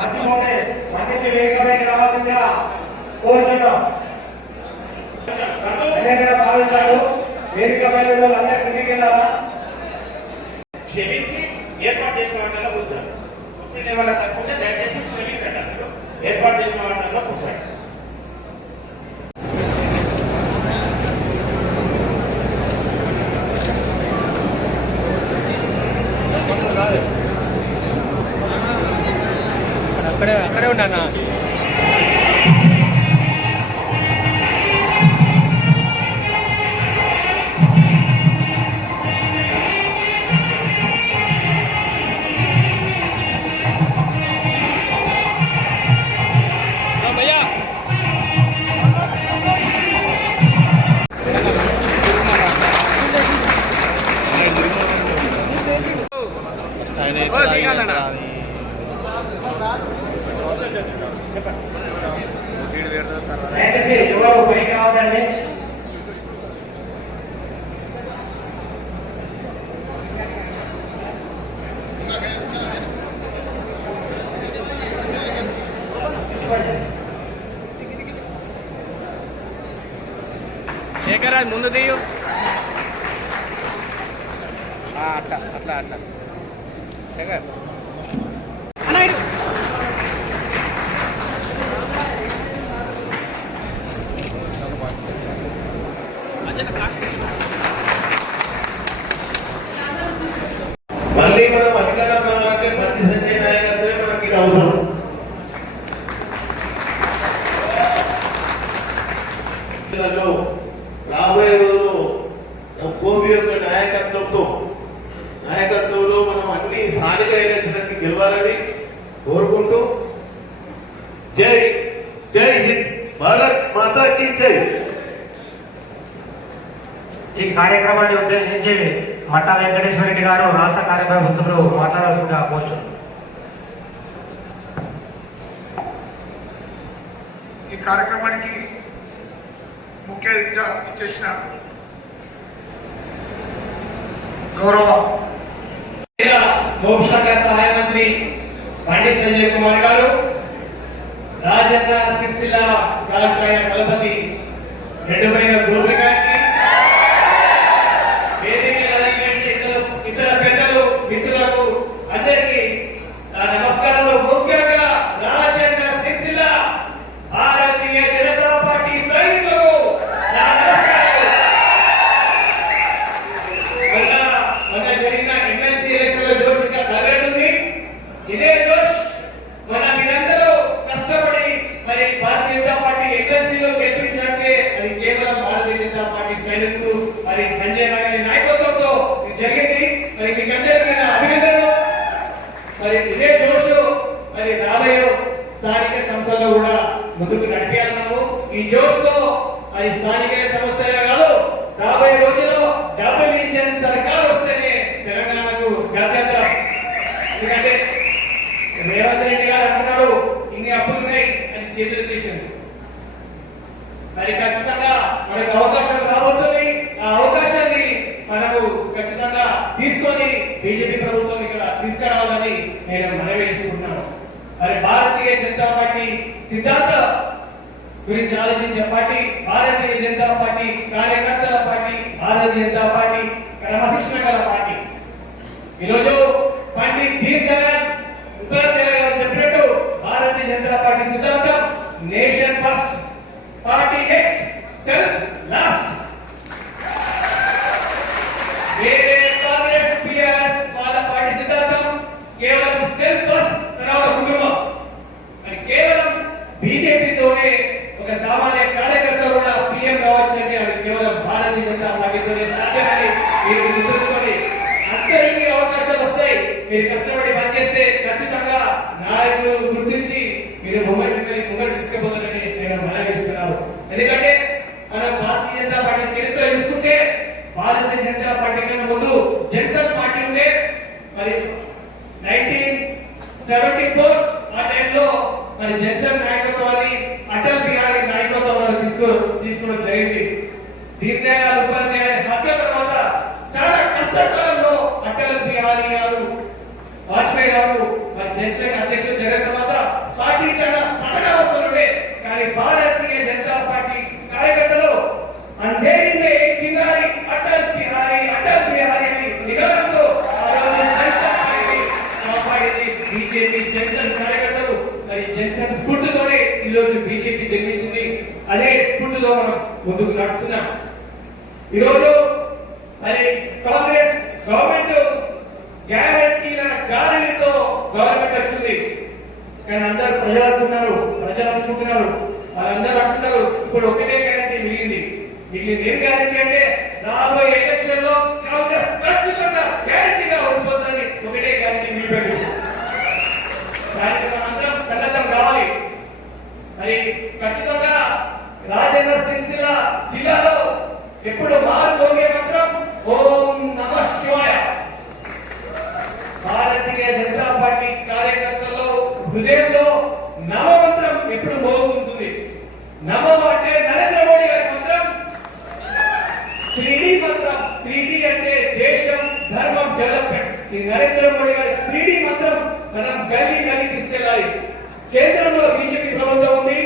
మర్చిపోతే మంచి వేగమైన రావాల్సిందిగా కోరుచున్నాం. భావించారు వేదిక పైన అందరూ కిందికి వెళ్ళాలా క్షమించి ఏర్పాటు చేసిన వాటిలో కూర్చోండి. కూర్చుని ఏమన్నా తక్కువ దయచేసి క్షమించండి. అందరూ ఏర్పాటు చేసిన వాటిలో కూర్చోండి. అక్కడే ఉన్నానా? ఎవరు పైకి రావద్దండి. శేఖర్ అది ముందు తీయు. అట్లా అట్లా అట్లా శేఖర్ మళ్ళీ మనం అధికారం రావాలంటే బండి సంజయ్ నాయకత్వమే మనకి అవసరం. రాబోయే రోజుల్లో కోబి యొక్క నాయకత్వంలో మనం అన్ని స్థానిక ఎలక్షన్కి గెలవాలని కోరుకుంటూ జై జై హింద్, భారత్ మాతా కీ జై. ఈ కార్యక్రమాన్ని ఉద్దేశించి మట్టా వెంకటేశ్వర రెడ్డి గారు రాష్ట్ర కార్యక్రమ పుస్తకంలో మాట్లాడాల్సిందిగా కోరుచున్నాను. ఈ కార్యక్రమానికి ముఖ్య అతిథిగా ఇచ్చేసిన గౌరవ హోంశాఖ సహాయ మంత్రి బండి సంజయ్ కుమార్ గారు, రాజన్న సిరిసిల్ల కళాశాల కలపతి రెండుమైన గోపి గారికి, ఇతర పెద్దలు మిత్రులకు అందరికీ నా నమస్కారాలు. ముఖ్యంగా రాజన్న సిరిసిల్ల భారతీయ జనతా పార్టీ సైనికులకు నా నమస్కారాలు. మొన్న జరిగిన ఎమ్మెల్సీ ఎలక్షన్ లో జోష్ ఇంకా తగ్గడుంది. ఇదే జోష్ మన మీరందరూ కష్టపడి మరి భారతీయ జనతా పార్టీ ఎమ్మెల్సీలో గెలిపించాలంటే అది కేవలం భారతీయ జనతా పార్టీ సైనికులు మరి సంజయ్ గారి నాయకత్వంతో జరిగింది. మరి మీకందరికీ అభినందనలు. మరి ఇదే జోష్ మరి రాబోయే స్థానిక సంస్థల్లో కూడా ముందుకు నడిపేయాలన్నాము. ఈ జోష్ లో మరి స్థానిక సంస్థలే కాదు, రాబోయే రోజుల్లో డబుల్ ఇంజన్ సర్కార్ వస్తేనే తెలంగాణకు గత్యంతరం. ఎందుకంటే రేవంత్ రెడ్డి గారు అంటున్నారు ఇన్ని అప్పులున్నాయి అని చేతులు తీసింది. మరి ఖచ్చితంగా మనకు అవకాశం రాబోతుంది. ఆ అవకాశాన్ని మనము ఖచ్చితంగా తీసుకొని బీజేపీ ప్రభుత్వం ఇక్కడ తీసుకురావాలని నేను మనవి చేసుకుంటున్నాను. మరి భారతీయ జనతా పార్టీ సిద్ధాంత గురించి ఆలోచించే పార్టీ భారతీయ జనతా పార్టీ, కార్యకర్తల పార్టీ భారతీయ జనతా పార్టీ, క్రమశిక్షణ గల పార్టీ. ఈరోజు పండిత్ దీన్ దయాళ్ ఉపాధ్యాయ గారు చెప్పినట్టు భారతీయ జనతా పార్టీ సిద్ధాంతం nation first, party next, self last. Congress TRS వాళ్ళ పార్టీ సిద్ధాంతం కేవలం సెల్ఫ్ ఫస్ట్, తర్వాత కుటుంబం. మరి కేవలం బీజేపీతోనే ఒక సామాన్య కార్యకర్త కూడా పీఎం కావచ్చు అంటే అది కేవలం భారతీయ జనతా పార్టీతోనే సాధ్యమని మీరు గుర్తుంచుకోండి. అందరికీ అవకాశాలు వస్తాయి. మీరు కష్టపడి పనిచేస్తే ఖచ్చితంగా నాయకులు గుర్తించి మీరు ముంగటి తీసుకుపోతారని నేను మనవిస్తున్నాను. ఎందుకంటే మనం భారతీయ జనతా పార్టీ చరిత్ర చూసుకుంటే భారతీయ జనతా పార్టీ కన్నా ముందు జనసంఘ్ పార్టీ ఉండే. మరి 1974 ఆ టైంలో మరి జనసంఘ్ నాయకత్వాన్ని అటల్ బిహారీ నాయకత్వం తీసుకోవడం జరిగింది. దీన్ దయాళ్ ఉపాధ్యాయ హత్య తర్వాత చాలా అటల్ బిహారీ గారు వాజ్పేయి గారు మరి జనసేన అధ్యక్షుడు జరిగిన తర్వాత జనసేన స్ఫూర్తితోనే ఈ రోజు బీజేపీ జన్మించింది. అదే స్ఫూర్తితో మనం ముందుకు నడుస్తున్నాం. ఈరోజు మరి కాంగ్రెస్ గవర్నమెంట్ గ్యారంటీల గాలితో గవర్నమెంట్ వచ్చింది. కానీ అందరూ ప్రజలు అనుకుంటున్నారు వాళ్ళందరూ అంటున్నారు ఇప్పుడు ఒకటే గ్యారంటీ మిగిలింది ఏం గ్యారంటీ అంటే రాబోయే ఎలక్షన్ లో కాంగ్రెస్ ఖచ్చితంగా గ్యారంటీగా ఓడిపోతుందని ఒకటే గ్యారంటీ మిగిలిపోయింది. దానికి మనందరం సన్నద్ధం కావాలి. మరి ఖచ్చితంగా రాజన్న సిరిసిల్ల జిల్లాలో ఎప్పుడు మారుమోగే మంత్రం ఓం నమః శివాయ. భారతీయ జనతా పార్టీ కార్యకర్తల్లో హృదయంలో నమ మంత్రం ఎప్పుడు మోగుతుంది. నమో అంటే నరేంద్ర మోడీ గారి మంత్రం. 3D మంత్రం. 3D అంటే దేశం, ధర్మం, డెవలప్మెంట్. ఈ నరేంద్ర మోడీ గారి 3D మంత్రం మనం గల్లీ తీసుకెళ్ళాలి. కేంద్రంలో బీజేపీ ప్రభుత్వం ఉంది,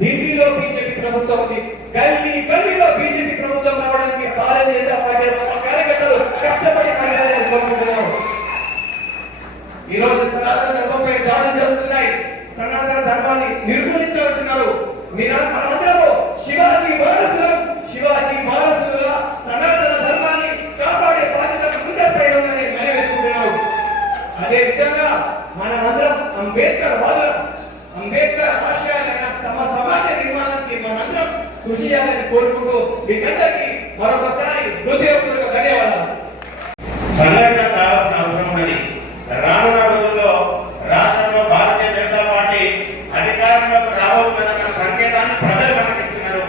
ఢిల్లీలో బీజేపీ ప్రభుత్వం ఉంది. గల్లీలో బీజేపీ ప్రభుత్వం రావడానికి భారతీయ జనతా పార్టీ కార్యకర్తలు కష్టపడి కోరుకుంటున్నారు. ఈ రోజు సనాతన ధర్మంపై దాడులు జరుగుతున్నాయి. సనాతన ధర్మాన్ని నిర్మూలించబడుతున్నారు. మనమందరము శివాజీ వారసులుగా సనాతన ధర్మాన్ని కాపాడే బాధ్యత ముందరపై ఉందని మనవేసుకుంటున్నారు. అదే విధంగా మనమందరం అంబేద్కర్ ఆశయాలైన సమాజ నిర్మాణానికి మనందరం కృషి చేయాలని కోరుకుంటూ మీకందరికీ మరొకసారి హృదయపూర్వక ధన్యవాదాలు. సంఘటన కావాల్సిన అవసరం ఉన్నది. రానున్న రోజుల్లో రాష్ట్రంలో భారతీయ జనతా పార్టీ అధికారంలోకి రాబోతున్నదన్న సంకేతాన్ని ప్రజలు మనకిస్తున్నారు.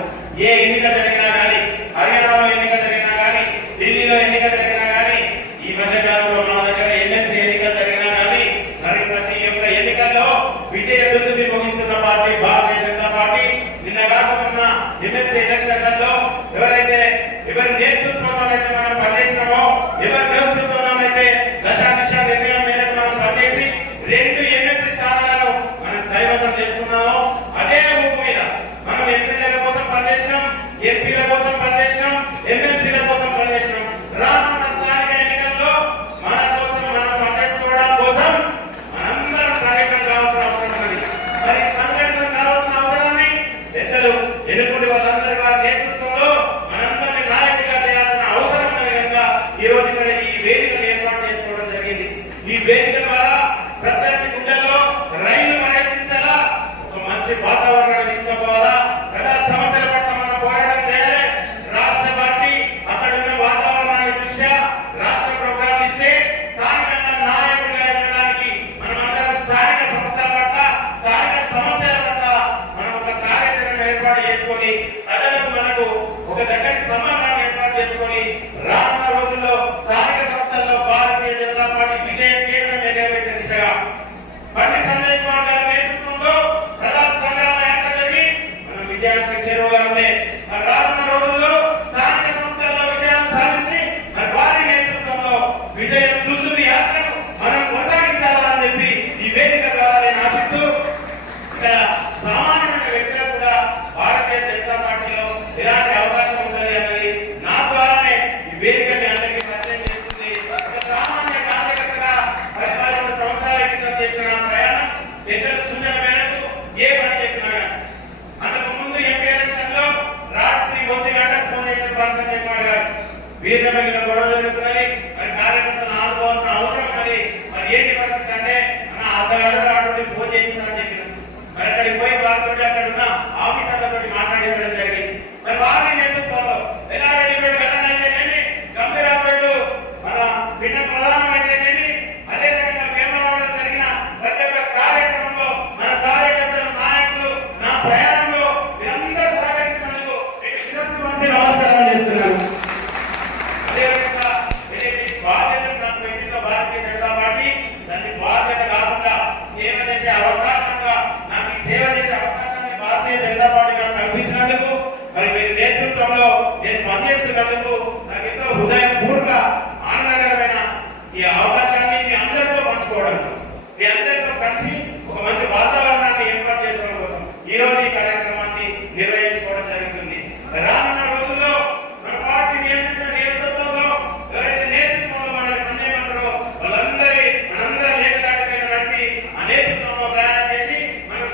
ఏ ఎన్నిక జరిగినా కానీ, హర్యానాలో ఎన్నిక జరిగినా కానీ, ఢిల్లీలో ఎన్నిక జరిగినా కానీ, ఈ మధ్య కాలంలో మన దగ్గర ఎమ్మెల్సీ ఎన్నిక జరిగినా కానీ, మరి ప్రతి ఒక్క ఎన్నికల్లో విజయ దుర్దుని ముగిస్తున్న పార్టీ భారతీయ జనతా పార్టీ. నిన్న కాకుండా ఎమ్మెల్సీ ఎలక్షన్లలో ఎవరి నేతృత్వంలో అయితే మనం పనిచేసినామో, ఎవరి నేతృత్వంలో అయితే దశాదిశ నిర్ణయం మేరకు మనం పనిచేసి 2 ఎమ్మెల్సీ స్థానాలను మనం కైవసం చేసుకున్నామో, అదే ఊపు మీద మనం ఎమ్మెల్యేల కోసం పనిచేసినాం, ఎంపీల కోసం పనిచేసినాం, ఎమ్మెల్సీల కోసం పనిచేసినాం. రానున్న స్థానిక ఎన్నికల్లో మన కోసం మనం పనిచేసుకోవడం కోసం మనందరం సంఘటన కావాల్సిన అవసరం ఉన్నది. మరి సంఘటన కావాల్సిన అవసరాన్ని పెద్దలు ఎన్నుకునే వాళ్ళందరి వారి నేతృత్వంలో మనందరినీ నాయకులుగా చేయాల్సిన అవసరం ఉన్నది కనుక ఈ రోజు ఇక్కడ ఈ వేదికను ఏర్పాటు చేసుకోవడం జరిగింది. ఈ వేదిక ద్వారా ప్రత్యర్థి గుండెల్లో రైలు పరిగెత్తించాలా, ఒక మంచి వాతావరణాన్ని తీసుకోవాలా, ప్రజా సమస్యల పట్ల మనం పోరాటం చేయాలి. రాష్ట్ర పార్టీ అక్కడ ఉన్న వాతావరణాన్ని దృష్ట్యా రాష్ట్ర ప్రోగ్రాం ఇస్తే స్థానికంగా నాయకులుగా ఎదగడానికి మనమందరం స్థానిక సంస్థల పట్ల, స్థానిక సమస్యల పట్ల మనం ఒక కార్యాచరణ ఏర్పాటు చేసుకొని ప్రజలకు మనకు ఒక దగ్గర సంబంధాన్ని ఏర్పాటు చేసుకొని రానున్న రోజుల్లో స్థానిక సంస్థల్లో భారతీయ జనతా పార్టీ విజయ కేంద్రం ఎగరవేసే దిశగా బండి సంజయ్ కుమార్ గారి నేతృత్వంలో ప్రజా సంగ్రామ యాత్ర జరిగి మనం విజయానికి చేరువగా ఉండే మరి రానున్న రోజుల్లో స్థానిక సంస్థల్లో విజయాన్ని సాధించి మరి వారి నేతృత్వంలో విజయ దుందుని యాత్రను మనం కొనసాగించాలని చెప్పి ఈ వేదిక ద్వారా నేను ఆశిస్తూ ఇక్కడ సామాన్యమైన వ్యక్తులకు కూడా భారతీయ జనతా పార్టీలో ఎలాంటి అవకాశం ఉంటుంది అన్నది నా ద్వారానే ఈ వేదిక మీ అందరికీ పరిచయం చేస్తుంది. ఒక సామాన్య కార్యకర్తగా 14 సంవత్సరాల క్రితం చేసిన నా ప్రయాణం పెద్దల సూచన మేరకు ఏ పని చెప్పినా అంతకు ముందు ఎంపీ ఎలక్షన్ లో రాత్రి 1 గంటకు ఫోన్ చేసిన బండి సంజయ్ కుమార్ గారు వీరమైన గొడవ జరుగుతున్నది, మరి కార్యకర్తలు ఆదుకోవాల్సిన అవసరం ఉన్నది, మరి ఏంటి పరిస్థితి అంటే అన్న అర్ధగంట రావడానికి ఫోన్ చేసిందని చెప్పిన మరి అక్కడికి పోయి వారితో అక్కడ ఉన్న ఆఫీసర్లతో మాట్లాడించడం జరిగింది. మరి వారి నేతృత్వంలో ఎల్లారెడ్డిపేట ఘటన అయితేనేమి, గంభీరాపేట మన భిన్న ప్రధానం అయితేనేమి, అదే రకంగా వేమరావడం జరిగిన ప్రతి ఒక్క కార్యక్రమంలో మన కార్యకర్తలు, నాయకులు నా ప్రయాణంలో మీరందరూ సహకరించినందుకు మీకు శిరస్సు వంచి నమస్కారం చేస్తున్నాను. అదే రకంగా ఏదైతే బాధ్యతలు నాకు పెట్టిన భారతీయ జనతా పార్టీ దాన్ని బాధ్యత కాకుండా సేవ చేసే అవకాశంగా నాకు ఈ సేవ చేసే అవకాశాన్ని భారతీయ జనతా పార్టీ నాకు కల్పించినందుకు, మరి మీ నేతృత్వంలో నేను పనిచేస్తున్నందుకు నాకు ఎంతో హృదయపూర్వక ఆనందకరమైన ఈ అవకాశాన్ని మీ అందరితో పంచుకోవడం కోసం, మీ అందరితో కలిసి ఒక మంచి వాతావరణాన్ని ఏర్పాటు చేసుకోవడం కోసం ఈ రోజు ఈ కార్యక్రమాన్ని నిర్వహించుకోవడం జరుగుతుంది. రానున్న రోజుల్లో మన పార్టీ నియమించిన నేతృత్వంలో ఎవరైతే నేతృత్వంలో మనల్ని పనిచేయమంటారో మనందరం ఏకతాటిపైన నడిచి ఆ నేతృత్వంలో ప్రయాణం చేసి మనం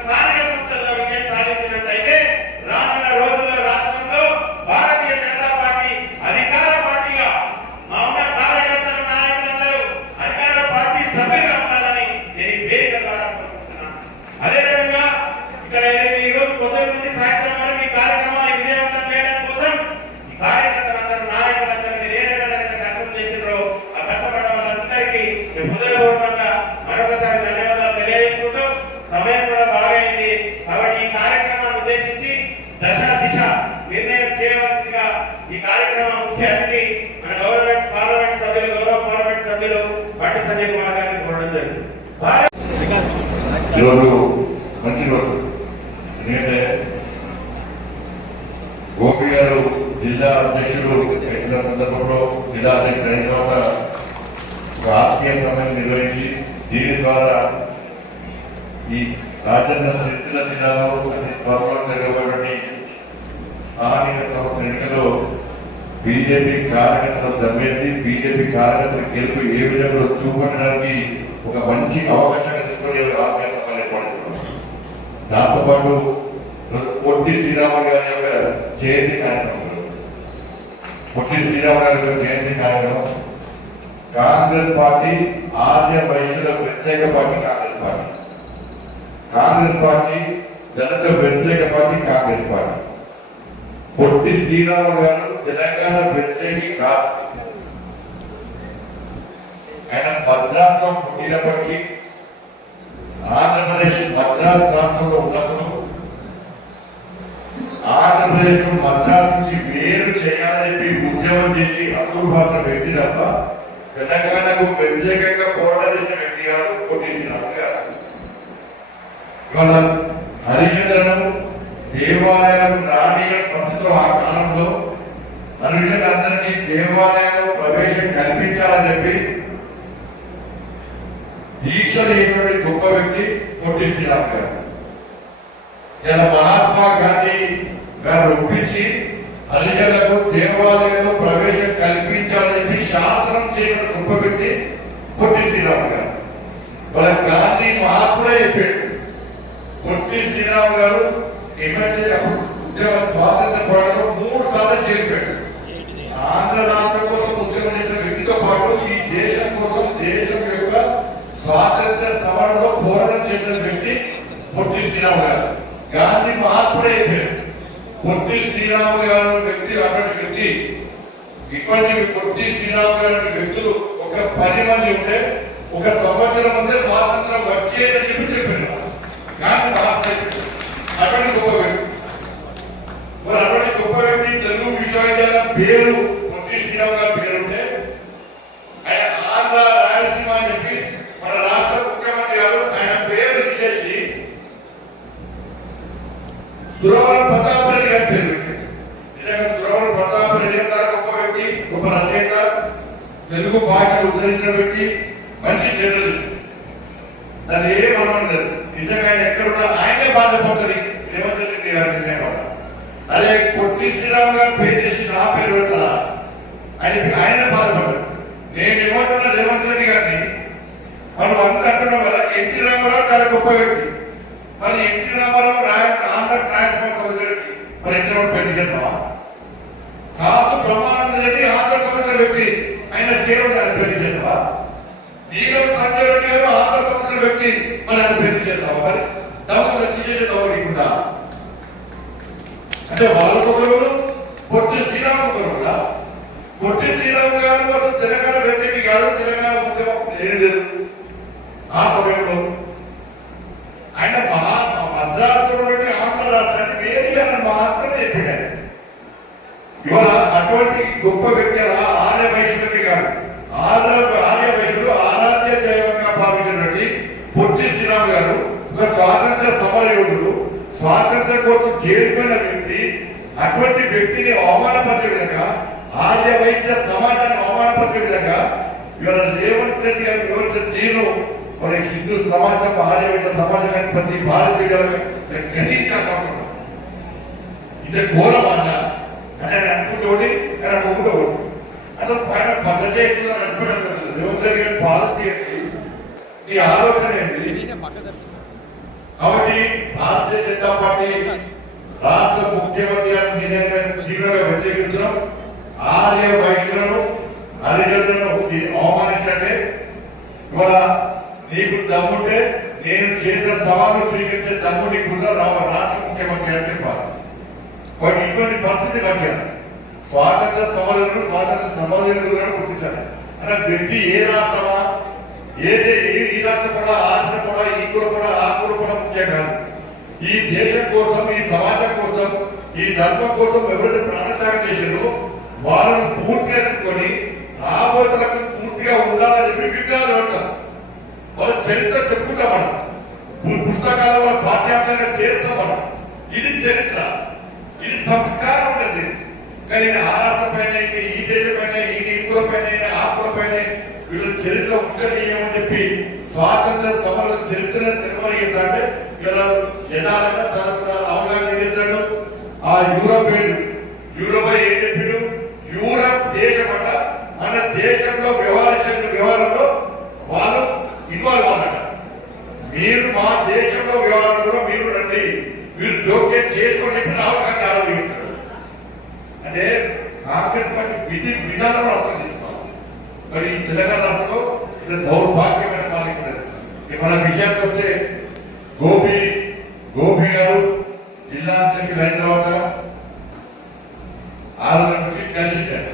ఈరోజు మంచి రోజు. ఎందుకంటే గోపి గారు జిల్లా అధ్యక్షుడు అయిన సందర్భంలో జిల్లా అధ్యక్షుడు అయిన తర్వాత ఒక ఆత్మీయ సమ్మెను నిర్వహించి దీని ద్వారా ఈ రాజన్న సిరిసిల్ల జిల్లాలో అతి త్వరలో జరగబడి స్థానిక సంస్థ ఎన్నికల్లో బీజేపీ కార్యకర్తలు దమ్మెత్తి బీజేపీ కార్యకర్తల గెలుపు ఏ విధంగా చూపడానికి ఒక మంచి అవకాశంగా తీసుకొని ఆత్మీయ సభలు ఏర్పాటు చేస్తున్నాం. దాంతోపాటు పొట్టి శ్రీరాములు గారి యొక్క జయంతి కార్యక్రమం, పొట్టి శ్రీరాములు గారి యొక్క జయంతి కార్యక్రమం కాంగ్రెస్ పార్టీ ఆర్య వైశ్యుల వ్యతిరేక పార్టీ కాంగ్రెస్ పార్టీ దళిత వ్యతిరేక పార్టీ కాంగ్రెస్ పార్టీ. పొట్టి శ్రీరాములు గారు తెలంగాణ వ్యతిరేకి కాదు. ఆయన మద్రాసులో పుట్టినప్పటికీ ఆంధ్రప్రదేశ్ మద్రాసు రాష్ట్రంలో ఉన్నప్పుడు ఆంధ్రప్రదేశ్ మద్రాసు నుంచి వేరు చేయాలని చెప్పి ఉద్యమం చేసి అసలు భాష వ్యక్తి తప్ప తెలంగాణకు వ్యతిరేకంగా పోరాటం చేసిన వ్యక్తి కాదు పొట్టి శ్రీరాములు గారు. ఇవాళ హరిజనులను దేవాలయాలకు రానియ పరిస్థితులు ఆ కాలంలో హరిజనులందరికీ దేవాలయాల్లో ప్రవేశం కల్పించాలని చెప్పి దీక్ష చేసినటువంటి గొప్ప వ్యక్తి పొట్టి శ్రీరాములు గారు. ఇలా మహాత్మా గాంధీ గారు ఒప్పించి హరిజనులకు దేవాలయంలో ప్రవేశం కల్పించాలని చెప్పి శాసనం చేసిన గొప్ప వ్యక్తి పొట్టి శ్రీరాములు గారు. వాళ్ళ గాంధీ మహాత్ముడే చెప్పాడు. పొట్టి శ్రీరాములు గారు ఎమ్మెల్యే అప్పుడు ఉద్యమ స్వాతంత్ర పోరాటంలో 3 సార్లు చేరిపోయాడు. ఆంధ్ర రాష్ట్రం కోసం ఉద్యమం చేసిన వ్యక్తితో పాటు ఈ దేశం కోసం దేశం యొక్క స్వాతంత్ర సమరంలో పోరాటం చేసిన వ్యక్తి పొట్టి శ్రీరాములు గారు. గాంధీ మహాత్ముడే అయిపోయాడు. పొట్టి శ్రీరాములు గారు వ్యక్తి అటువంటి వ్యక్తి. ఇటువంటి పొట్టి శ్రీరాములు గారి వ్యక్తులు ఒక 10 మంది ఉంటే 1 సంవత్సరం ముందే స్వాతంత్రం వచ్చేదని చెప్పారు. గాంధీ మహాత్ముడే అటువంటి గొప్ప వ్యక్తి. మరి అటువంటి గొప్ప వ్యక్తి తెలుగు విశ్వవిద్యాలయం పేరు పొట్టి శ్రీరాములు గారి పేరుంటే ఆయన ఆంధ్ర రాయలసీమ అని చెప్పి మన రాష్ట్ర ముఖ్యమంత్రి గారు ఆయన పేరు తీసేసి సురవరం ప్రతాప్ రెడ్డి గారి పేరు పెట్టారు. నిజంగా సురవరం ప్రతాప్ రెడ్డి గారు చాలా గొప్ప వ్యక్తి, గొప్ప రచయిత, తెలుగు భాష ఉద్ధరించిన వ్యక్తి, మంచి జర్నలిస్ట్. దాన్ని ఏమనలేదు. నిజంగా ఆయన ఎక్కడున్నా ఆయనే బాధపడుతుంది. రేవంత్ రెడ్డి గారి బాధ. అరే పొట్టి శ్రీరాములు గారు పేరు చేసి నా పేరు పెడతారా ఆయన బాధపడ్డారు. నేను ఏమంటున్నా రేవంత్ రెడ్డి గారిని మనం అంత అంటున్నాం కదా. ఎన్టీ రామారావు చాలా గొప్ప వ్యక్తి. మరి ఎన్టీ రామారావు ఆంధ్ర రాయలసీమ సమస్య వ్యక్తి. మరి ఎన్టీ రామారావు పేరు చేస్తావా? కాసు బ్రహ్మానంద రెడ్డి ఆంధ్ర సమస్య వ్యక్తి. ఆయన చేయడం ఆయన పేరు చేస్తావా? నీలం సంజయ్ రెడ్డి గారు ఆంధ్ర సమస్య వ్యక్తి. మరి ఆయన పేరు చేస్తావా? మరి దమ్ము తీసేసే దమ్ముకుండా అంటే వాళ్ళకొకరు పొట్టి శ్రీరాములు ఒకరు. పొట్టి శ్రీరాములు గారు కోసం తెలంగాణ వ్యతిరేకి కాదు, తెలంగాణ ఉద్యమం లేదు ఆ సమయంలో. ఆయన మద్రాసు నుండి ఆంధ్ర రాష్ట్రాన్ని వేరు చేయాలని మాత్రమే చెప్పాడు. ఇవాళ అటువంటి గొప్ప వ్యక్తి ఆర్య వైశ్యులకి కాదు, ఆర్య వైశ్యులు ఆరాధ్య దైవంగా భావించినటువంటి పొట్టి శ్రీరాములు గారు ఒక స్వాతంత్ర సమరయోధుడు, స్వాతంత్రం కోసం చేరుకున్న వ్యక్తి. అటువంటి వ్యక్తిని అవమానపరిచే విధంగా, ఆర్య వైద్య సమాజాన్ని అవమానపరిచే విధంగా ఇవాళ రేవంత్ రెడ్డి గారు వివరించిన తీరు మన హిందూ సమాజం, ఆర్య వైద్య సమాజాన్ని ప్రతి భారతీయులు గ్రహించాల్సిన అవసరం. ఇది ఘోరం అన్న అంటే ఆయన అనుకుంటోడి ఆయన అనుకుంటోడు. అసలు ఆయన పద్ధతి రేవంత్ రెడ్డి గారి పాలసీ ఏంటి, ఈ ఆలోచన ఏంటి? కాబట్టి భారతీయ జనతా పార్టీ రాష్ట్ర ముఖ్యమంత్రి గారు తీవ్రంగా వ్యతిరేకిస్తున్నాం. ఆర్య వైశ్యులను హరిజనులను అవమానించండి. ఇవాళ నీకు దమ్ముంటే నేను చేసిన సవాలు స్వీకరించే దమ్ము నీకున్న రాష్ట్ర ముఖ్యమంత్రి గారు చెప్పాలి. వాటి ఇటువంటి పరిస్థితి వచ్చారు. స్వాతంత్ర సమరులను స్వాతంత్ర సమరులను గుర్తించాలి. అంటే వ్యక్తి ఏ రాష్ట్రమా ఏదే ఈ రాష్ట్రం కూడా ఆ రాష్ట్రం కూడా ఈ కుల కూడా ఆ కుల కూడా ముఖ్యం కాదు. ఈ దేశం కోసం, ఈ సమాజం కోసం, ఈ ధర్మం కోసం ఎవరైతే ప్రాణత్యాగం చేశారో వాళ్ళని స్ఫూర్తిగా తీసుకొని రాబోతులకు స్ఫూర్తిగా ఉండాలని చెప్పి విగ్రహాలు పెడతాం. వాళ్ళ చరిత్ర చెప్పుకుంటాం. మనం పుస్తకాలలో పాఠ్యాంశంగా చేస్తాం మనం. ఇది చరిత్ర, ఇది సంస్కారం ఉంటుంది. కానీ ఆ రాష్ట్రపైన ఈ దేశపైన ఈ కులపైన ఆ కులపైన వీళ్ళ చరిత్ర ఉంచనీయమని చెప్పి స్వాతంత్ర సమర చరిత్ర నిర్వహిస్తాంటే ఇలా యథార్థంగా తరతరాలు అవగాహన చేస్తాడు. ఆ యూరోప్ ఏం చెప్పిండు? యూరప్ దేశం అట మన దేశంలో వ్యవహారంలో వాళ్ళు ఇన్వాల్వ్ అన్నట. మీరు మా దేశంలో వ్యవహారంలో మీరు రండి, మీరు జోక్యం చేసుకోండి అవకాశం ఆలోచిస్తారు. అంటే కాంగ్రెస్ పార్టీ విధి విధానం అర్థం చేసుకోవాలి. మరి తెలంగాణ రాష్ట్రంలో ఇది దౌర్భాగ్యమైన పాలిక. మన విషయానికి వస్తే గోపి గారు జిల్లా అధ్యక్షులు అయిన తర్వాత 6 నుంచి కలిసిచ్చారు.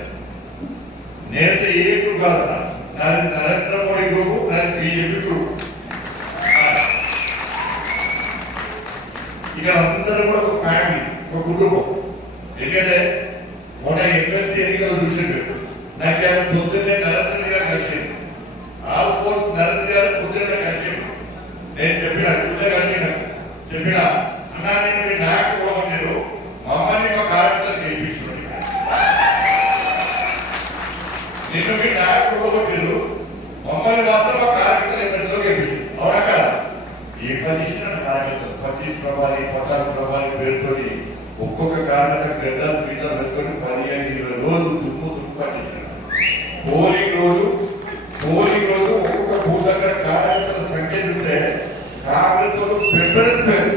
నేనైతే ఏ గ్రూప్ కాదన్నా, నాది నరేంద్ర మోడీ గ్రూపు, నాది బీజేపీ గ్రూప్. ఇక అందరూ కూడా ఒక ఫ్యామిలీ, ఒక కుటుంబం. ఎందుకంటే మొన్న ఎమ్మెల్సీ ఎన్నికలు చూసిండు. నాకు ఆయన పొద్దున్నే నరేంద్ర గారు కలిసింది. ఆల్మోస్ట్ నరేంద్ర గారు పొద్దున్నే కలిసిండు. నేను చెప్పిన అన్నా నేను మీ నాయకుడు నేను మమ్మల్ని మా కార్యకర్తలు గెలిపించుకోండి. నిన్ను మీ నాయకుడు మీరు మమ్మల్ని మాత్రం మా కార్యకర్తలు ఎమ్మెల్సీలో గెలిపించారు. అవునా కదా? ఏ పని ఇచ్చిన కార్యకర్తలు 25 ప్రభావి 50 ప్రభావి పేరుతో ఒక్కొక్క కార్యకర్త గడ్డలు వీసాలు వేసుకొని 15-20 రోజులు దుమ్ము పట్టించారు. పోలింగ్ రోజు ఒక్కొక్క బూత్ దగ్గర కార్యకర్తల సంఖ్య చూస్తే కాంగ్రెస్ వాళ్ళు ప్రిఫరెన్స్ పేరు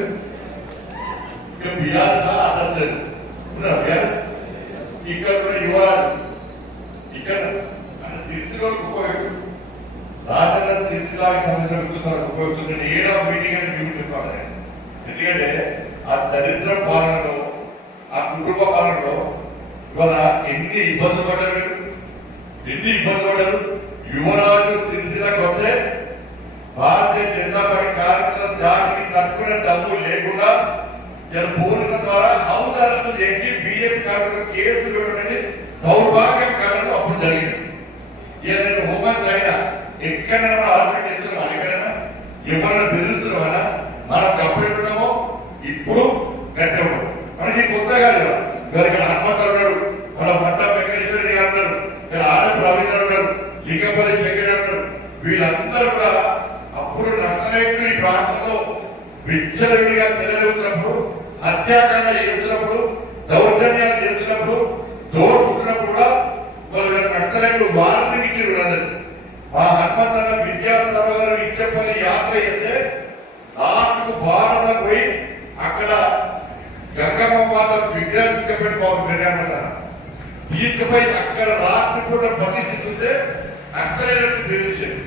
బీఆర్ఎస్ అడ్రస్ లేదు. బీఆర్ఎస్ ఇక్కడ కూడా యువరాజు ఇక్కడ సిరిసిలో గొప్ప వ్యక్తులు రాజన్న సిరిసిలాకి సమస్య గొప్ప వ్యక్తులు. నేను ఏడో మీటింగ్ అని మేము చెప్తాను. ఎందుకంటే ఆ దరిద్ర పాలనలో ఆ కుటుంబ పాలనలో ఇవాళ ఎన్ని ఇబ్బందులు పడ్డారు. యువరాజు సిరిసిలకు వస్తే భారతీయ జనతా పార్టీ కార్యకర్తలు దానికి తట్టుకునే డబ్బు లేకుండా పోలీసుల ద్వారా హౌస్ అరెస్ట్ చేసి బీజేపీ కార్యకర్తలు కేసులు పెట్టండి దౌర్భాగ్యం కాలంలో అప్పుడు జరిగింది. ఇక నేను హోంమంత్రి అయినా ఎక్కడైనా ఆలస్యం చేస్తున్నామా? ఎక్కడైనా ఎవరైనా బెదిరిస్తున్నామా? మనం కప్పెడుతున్నామో ఇప్పుడు గట్టిగా మనకి కొత్త కాదు. ఇక్కడ హనుమంతు ఉన్నాడు, మన మట్టా వెంకటేశ్వర గారు ఉన్నారు, ఆర్ఎం రవీంద్ర ఉన్నారు, లింగపల్లి శంకర్ గారు. వీళ్ళందరూ కూడా అప్పుడు నక్సలైట్లు ఈ ప్రాంతంలో విచ్చలవిడిగా చెలరేగుతున్నప్పుడు, హత్యాకాండ చేస్తున్నప్పుడు, దౌర్జన్యాలు చేస్తున్నప్పుడు, దోచుకున్నప్పుడు కూడా వాళ్ళు నక్సలైట్లు వార్నింగ్ ఇచ్చారు. అందరు మా హనుమంతన్న విద్యాసాగర్ గారు ఇచ్చపల్లి యాత్ర చేస్తే లాస్ట్కు భారత పోయి అక్కడ గంగమ్మ మాత విగ్రహం తీసుకుపోయి అక్కడ రాత్రిపూట ప్రతిష్ఠిస్తుంటే నక్సలైట్స్ బెదిరించారు.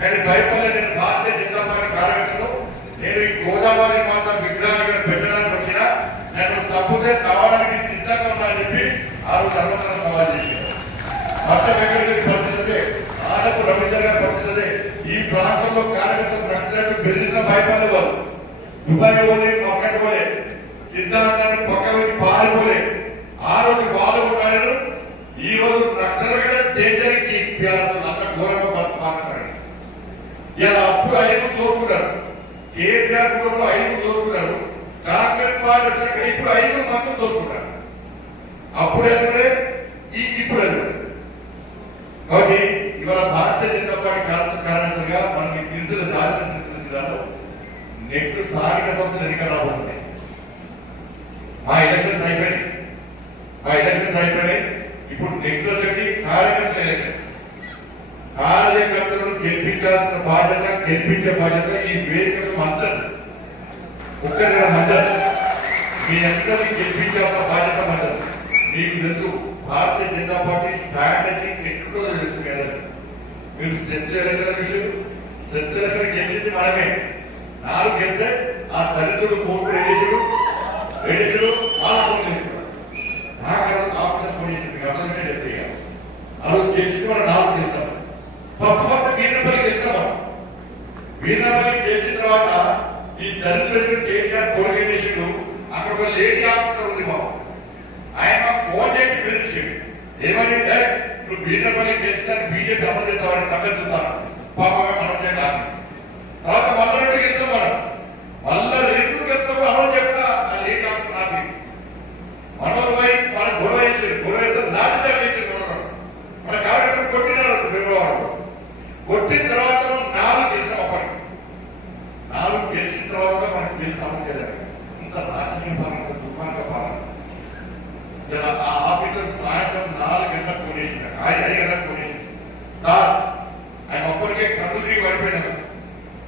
కానీ భయపడలే. నేను భారతీయ జనతా పార్టీ కార్యకర్తలు నేను ఈ గోదావరి మాత విగ్రహాన్ని పెట్టడానికి వచ్చినా నేను తప్పితే చవడానికి సిద్ధంగా ఉన్నా అని చెప్పి ఆ రోజు హనుమంతన సవాల్ చేశారు. మట్ట వెంకటేశ్వర పరిస్థితి, ఆడపు రవీంద్ర గారి పరిస్థితి. ఈ ప్రాంతంలో కార్యకర్తలు నక్సలైట్లు బెదిరించిన భయపడే వాళ్ళు దుబాయ్ పోలే, మస్కట్ పోలే, సిద్ధాంతాన్ని పక్క పెట్టి పారిపోలే. ఆ రోజు వాళ్ళు ఉంటారు. ఈ రోజు నక్సలైట్ డేంజర్కి అంత ఘోరంగా పరిస్థితి. ఇలా అప్పుడు 5 దోసుకున్నారు. కేసీఆర్ కుటుంబంలో 5 దోసుకున్నారు. కాంగ్రెస్ పార్టీ వచ్చాక ఇప్పుడు 5 మంది దోసుకున్నారు. అప్పుడు ఎదురే ఇప్పుడు ఎదురు. కాబట్టి ఇవాళ భారతీయ జనతా పార్టీ కార్యకర్తగా మనకి సిరిసిల్ల జాతీయ సిరిసిల్ల జిల్లాలో నెక్స్ట్ స్థానిక సంస్థల ఎన్నికలు రాబోతున్నాయి. మా ఎలక్షన్స్ అయిపోయినాయి. ఇప్పుడు నెక్స్ట్ వచ్చేది కార్యకర్త ఎలక్షన్స్. కార్యకర్తలను గెలిపించాల్సిన బాధ్యత, గెలిపించే బాధ్యత ఈ వేదిక మద్దతు ఒక్కరిగా మద్దతు మీ అందరినీ గెలిపించాల్సిన బాధ్యత మద్దతు. మీకు తెలుసు భారతీయ జనతా పార్టీ స్ట్రాటజీ ఎక్కడో తెలుసు కదా. మీరు సెస్ ఎలక్షన్ గెలిచింది మనమే. 4 గెలిస్తే ఆ దళితుడు కోర్టు వేడేసాడు నాకు ఫోన్ చేసింది అసలు చెప్తే అలా గెలిచింది మనం 4 గెలిచాం. ఫస్ట్ వీరపల్లి గెలిచాం. మనం వీరపల్లి గెలిచిన తర్వాత ఈ దళితులు కేసీఆర్ కోరిక చేసిండు. అక్కడ ఒక లేడీ ఆఫీసర్ ఉంది మాకు. ఆయన మాకు ఫోన్ చేసి బెదిరించాడు. ఏమని? నువ్వు వీరపల్లి గెలిచినాక బీజేపీ అమలు చేస్తామని సంగతి చూస్తాను. పాపగా మనం చేయాలి. తర్వాత మల్లారెడ్డి గెలిచాం. మనం గెలిచి చేయలేదు. ఇంత రాజకీయ పాలన, ఇంత దుర్మార్గ పాలన. ఇలా ఆ ఆఫీసర్ సాయంత్రం 4 గంటలకు ఫోన్ చేసిన, 5 గంటలకు ఫోన్ చేసింది. సార్ ఆయన అప్పటికే కన్ను తిరిగి పడిపోయినాడు.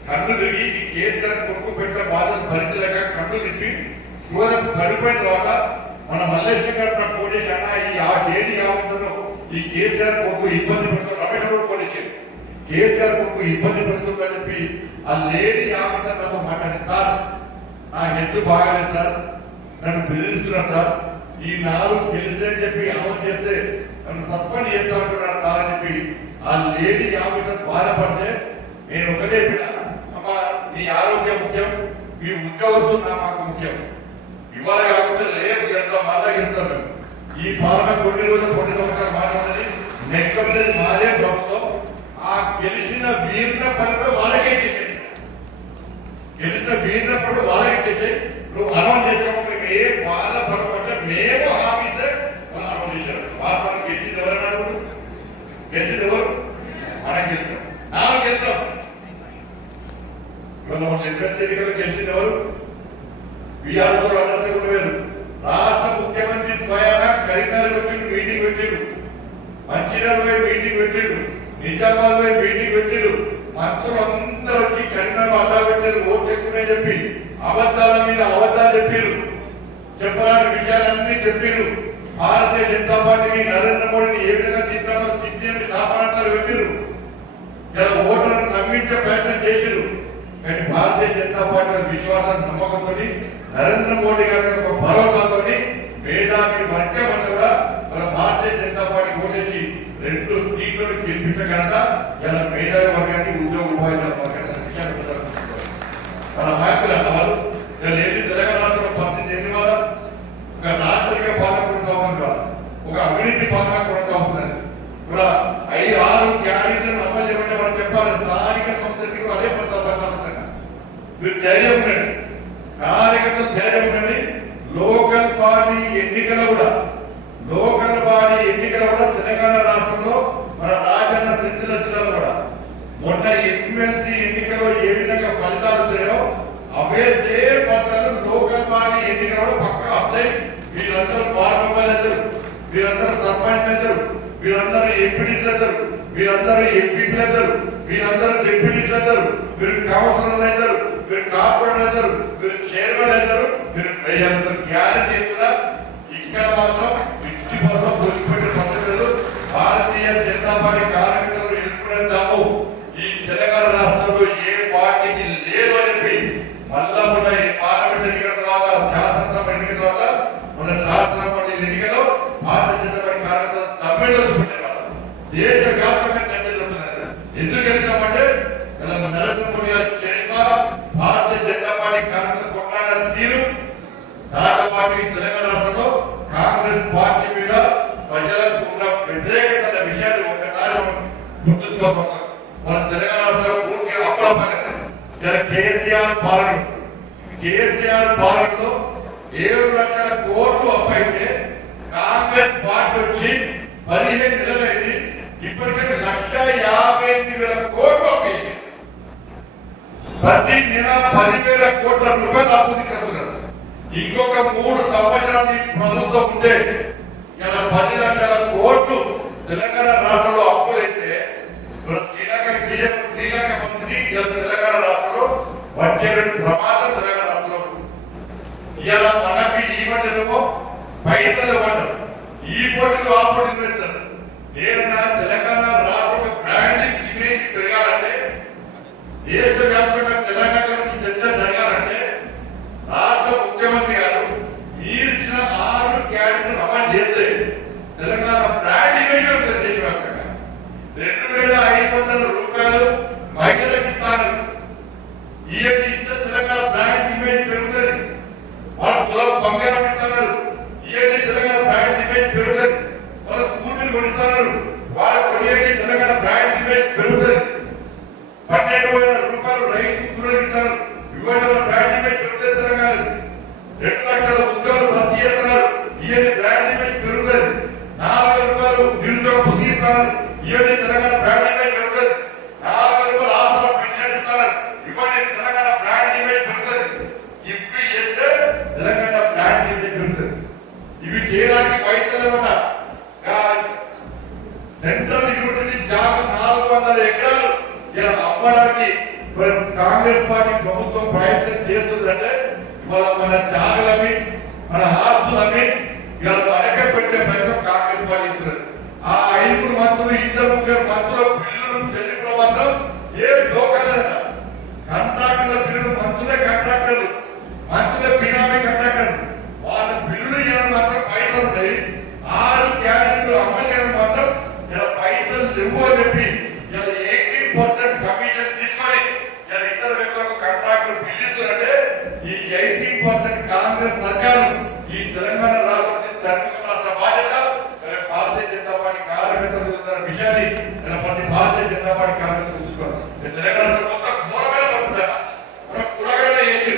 కన్ను తిరిగి ఈ కేసీఆర్ కొడుకు పెట్ట బాధను భరించలేక కన్ను తిప్పి సూర్యం పడిపోయిన తర్వాత మన మల్లేశ్వర్ గారు నాకు ఫోన్ చేసి, అన్న ఈ డేటీ ఆఫీసర్ ఈ కేసీఆర్ కొడుకు ఇబ్బంది పెడుతూ రమేష్ గారు ఫోన్ చేసి కేసీఆర్ కొడుకు ఇబ్బంది పెడుతుందని చెప్పి ఆ లేడీ ఆఫీసర్ నాతో మాట్లాడింది. సార్ నా హెల్త్ బాగాలేదు సార్, నన్ను బెదిరిస్తున్నారు సార్, ఈ 4 తెలిసి అని చెప్పి అమలు చేస్తే నన్ను సస్పెండ్ చేస్తామంటున్నారు సార్ అని చెప్పి ఆ లేడీ ఆఫీసర్ బాధపడితే నేను ఒకటే పిల్ల, అమ్మ నీ ఆరోగ్యం ముఖ్యం, మీ ఉద్యోగస్తులు మాకు ముఖ్యం. ఇవాళ కాకుండా రేపు గెలుస్తాం, మళ్ళా గెలుస్తాం. ఈ పాలన కొన్ని రోజులు 20 సంవత్సరాలు మాట్లాడుతుంది. నెక్స్ట్ వచ్చేది మాదే ప్రభుత్వం. ఆ గెలిచిన వీరిన పని కూడా వాళ్ళకే చేసేది, గెలిచిన వీరిన పని వాళ్ళకే చేసేది. నువ్వు అనౌన్స్ చేసినప్పుడు ఏ బాధపడకుండా మేము ఆఫీసర్ అనౌన్స్ చేశారు. వాస్తవానికి గెలిచింది ఎవరన్నారు? గెలిచింది ఎవరు? మనం గెలిచాం, 4 గెలిచాం. ఇవాళ మన ఎంట్రన్స్ ఎన్నికలు గెలిచింది ఎవరు? బీఆర్తో కూడా వేరు. రాష్ట్ర ముఖ్యమంత్రి స్వయంగా కరీంనగర్ వచ్చి మీటింగ్ పెట్టిండు, మంచిర్యాలలో మీటింగ్ పెట్టిండు, నిజామాబాద్ మీటింగ్ పెట్టిండు. మంత్రులు అందరూ వచ్చి కరీంనగర్ అడ్డా పెట్టారు, ఓట్లు ఎక్కువనే చెప్పి అబద్ధాల మీద అబద్ధాలు చెప్పారు, చెప్పరాని విషయాలన్నీ చెప్పారు. భారతీయ జనతా పార్టీని నరేంద్ర మోడీని ఏ విధంగా తిట్టాలో తిట్టి శాపనార్థాలు పెట్టారు. ఇలా ఓటర్లను నమ్మించే ప్రయత్నం చేశారు. కానీ భారతీయ జనతా పార్టీ విశ్వాసం నమ్మకంతో నరేంద్ర మోడీ గారి యొక్క భరోసాతో మేధావి వర్గం అంతా కూడా మన భారతీయ జనతా పార్టీ ఓటేసి 2 సీట్లను గెలిపించగలక ఇలా మేధావి వర్గానికి ఉద్యోగ ఉపాధి విషయాన్ని మన నాయకులు అన్నవాళ్ళు ఏది తెలంగాణ రాష్ట్రంలో పరిస్థితి ఏంది? వాళ్ళ ఒక రాజకీయ పాలన కొనసాగుతుంది కాదు, ఒక అవినీతి పాలన కొనసాగుతున్నది. కూడా 5-6 క్యారెక్టర్లను అమలు చేయమంటే మనం చెప్పాలి. స్థానిక సంస్థకి కూడా అదే కొనసాగుతాం. మీరు ధైర్యం ఉండండి, కార్యకర్తలు ధైర్యం ఉండండి. లోకల్ బాడీ ఎన్నికలు కూడా తెలంగాణ రాష్ట్రంలో మన రాజన్న సిరిసిల్ల జిల్లాలో కూడా మొన్న ఎమ్మెల్సీ ఎన్నికల్లో ఏ విధంగా ఫలితాలు వచ్చాయో అవే సేమ్ ఫలితాలు లోకల్ బాడీ ఎన్నికల్లో పక్కా వస్తాయి. వీళ్ళందరూ వార్డు మెంబర్లు అవుతారు, వీళ్ళందరూ సర్పంచ్ అవుతారు, వీళ్ళందరూ ఎంపీడీసీలు అవుతారు, వీళ్ళందరూ ఎంపీపీలు అవుతారు, వీళ్ళందరూ జెడ్పీడీసీలు అవుతారు, వీళ్ళు కౌన్సిలర్లు అవుతారు, వీళ్ళు కార్పొరేటర్ అవుతారు, వీళ్ళు చైర్మన్ అవుతారు, వీళ్ళు మేయర్ అవుతారు. గ్యారెంటీ కూడా ఇక్కడ మాత్రం 50% గుర్తుపెట్టే పద్ధతి లేదు. భారతీయ జనతా పార్టీ కార్యకర్తలు ఎదుర్కొనేద్దాము. ఈ తెలంగాణ రాష్ట్రంలో ఏ పార్టీకి లేదు అని చెప్పి మళ్ళా ఉన్న ఈ పార్లమెంట్ ఎన్నికల తర్వాత, శాసనసభ ఎన్నికల తర్వాత, మన శాసనసభ ఎన్నికల్లో భారతీయ జనతా పార్టీ కార్యకర్తలు తమిళ పెట్టేవారు. దేశవ్యాప్తంగా చర్చ జరుగుతున్నారు. ఎందుకు వెళ్తామంటే నరేంద్ర మోడీ గారు చేసిన భారతీయ జనతా పార్టీ కార్యకర్తలు కొట్లాడిన తీరు, దాంతో పాటు తెలంగాణ రాష్ట్రంలో కాంగ్రెస్ పార్టీ మీద ప్రజలకు ఉన్న వ్యతిరేకత అనే విషయాన్ని ఒక్కసారి గుర్తుంచుకోవాల్సి. మన తెలంగాణ రాష్ట్రంలో పూర్తిగా అప్పుడప్పుడు కేసీఆర్ పాలనలో 7 లక్షల కోట్లు అప్పు అయితే కాంగ్రెస్ పార్టీ వచ్చి 15 నెలలైంది. ఇప్పటికే 1,58,000 కోట్లు అప్పు వేసింది. ప్రతి నెల 10,000 కోట్ల రూపాయలు అప్పు తీసుకొస్తున్నారు. ఇంకొక 3 సంవత్సరాలు ప్రభుత్వం ఉంటే ఇలా 10 లక్షల కోట్లు తెలంగాణ రాష్ట్రంలో అప్పులైతే శ్రీలంక పరిస్థితి తెలంగాణ రాష్ట్రంలో వచ్చే ప్రమాదం. తెలంగాణ రాష్ట్రంలో ఇలా మనకి ఈ పంటలో పైసలు ఇవ్వడం, ఈ పోటీలు ఆ పోటీలు వేస్తారు. ఏదైనా తెలంగాణ రాష్ట్ర బ్రాండింగ్ ఇమేజ్ పెరగాలంటే, దేశవ్యాప్తంగా తెలంగాణ గురించి చర్చ జరగాలంటే రాష్ట్ర ముఖ్యమంత్రి గారు మీరు ఇచ్చిన 6 క్యారెక్టర్లు అమలు చేస్తే తెలంగాణ బ్రాండ్ ఇమేజ్ ఉంటుంది. దేశవ్యాప్తంగా 2,500 రూపాయలు మహిళలకు ఇస్తారు. ఈఎంటీ ఇస్తే తెలంగాణ బ్రాండ్ ఇమేజ్ పెరుగుతుంది. వాళ్ళు కులం బంగారం ఇస్తున్నారు, ఈఎంటీ తెలంగాణ బ్రాండ్ ఇమేజ్ పెరుగుతుంది. వాళ్ళు స్కూటీలు కొనిస్తున్నారు, వాళ్ళ కొనియండి తెలంగాణ బ్రాండ్ ఇమేజ్ పెరుగుతుంది. 12,000 రూపాయలు రైతు కూలీలకు ఇస్తారు, ఇవ్వండి బ్రాండ్ ఇమేజ్ పెరుగుతుంది. తెలంగాణ 2 లక్షల ఉద్యోగాలు భర్తీ చేస్తున్నారు, ఈఎంటీ బ్రాండ్ ఇమేజ్ పెరుగుతుంది. 4,000 రూపాయలు నిరుద్యోగ బుద్ధి ఇస్తున్నారు, ఈఎంటీ తెలంగాణ బ్రాండ్ ఇమేజ్ పెరుగుతుంది. 4,000 రూపాయలు ఆసరా పెన్షన్ ఇస్తున్నారు, ఇవ్వండి తెలంగాణ బ్రాండ్ ఇమేజ్ పెరుగుతుంది. ఇవాళ మన జాగలమి మన ఆస్తులమి ఇవాళ వెనక పెట్టే ప్రయత్నం కాంగ్రెస్ పార్టీ ఇస్తున్నది. ఆ 5 మంత్రులు 2-3 మంత్రుల బిల్లులు చెల్లింపుల మాత్రం ఏ దోకాలేదట. కాంట్రాక్టుల బిల్లులు మంత్రులే కాంట్రాక్టర్లు, మంత్రులే బినామీ కాంట్రాక్టర్లు. వాళ్ళ బిల్లులు ఇవ్వడం మాత్రం పైసలు ఉన్నాయి. 6 గ్యారెంటీలు అమలు చేయడం మాత్రం ఇలా పైసలు లేవు అని చెప్పి ఇలా 18% కమిషన్ తీసుకొని ఇలా ఇతర వ్యక్తులకు కాంట్రాక్టులు బిల్లిస్తున్నారంటే ఈ 18% కాంగ్రెస్ సర్కారు ఈ తెలంగాణ రాష్ట్రం జరుగుతున్న బాధ్యత భారతీయ జనతా పార్టీ కార్యకర్తలు చెందుతున్న విషయాన్ని ప్రతి భారతీయ జనతా పార్టీ కార్యకర్తలు చూసుకోవాలి. తెలంగాణ మొత్తం ఘోరమైన పరిస్థితి. మనం కులగణ చేసి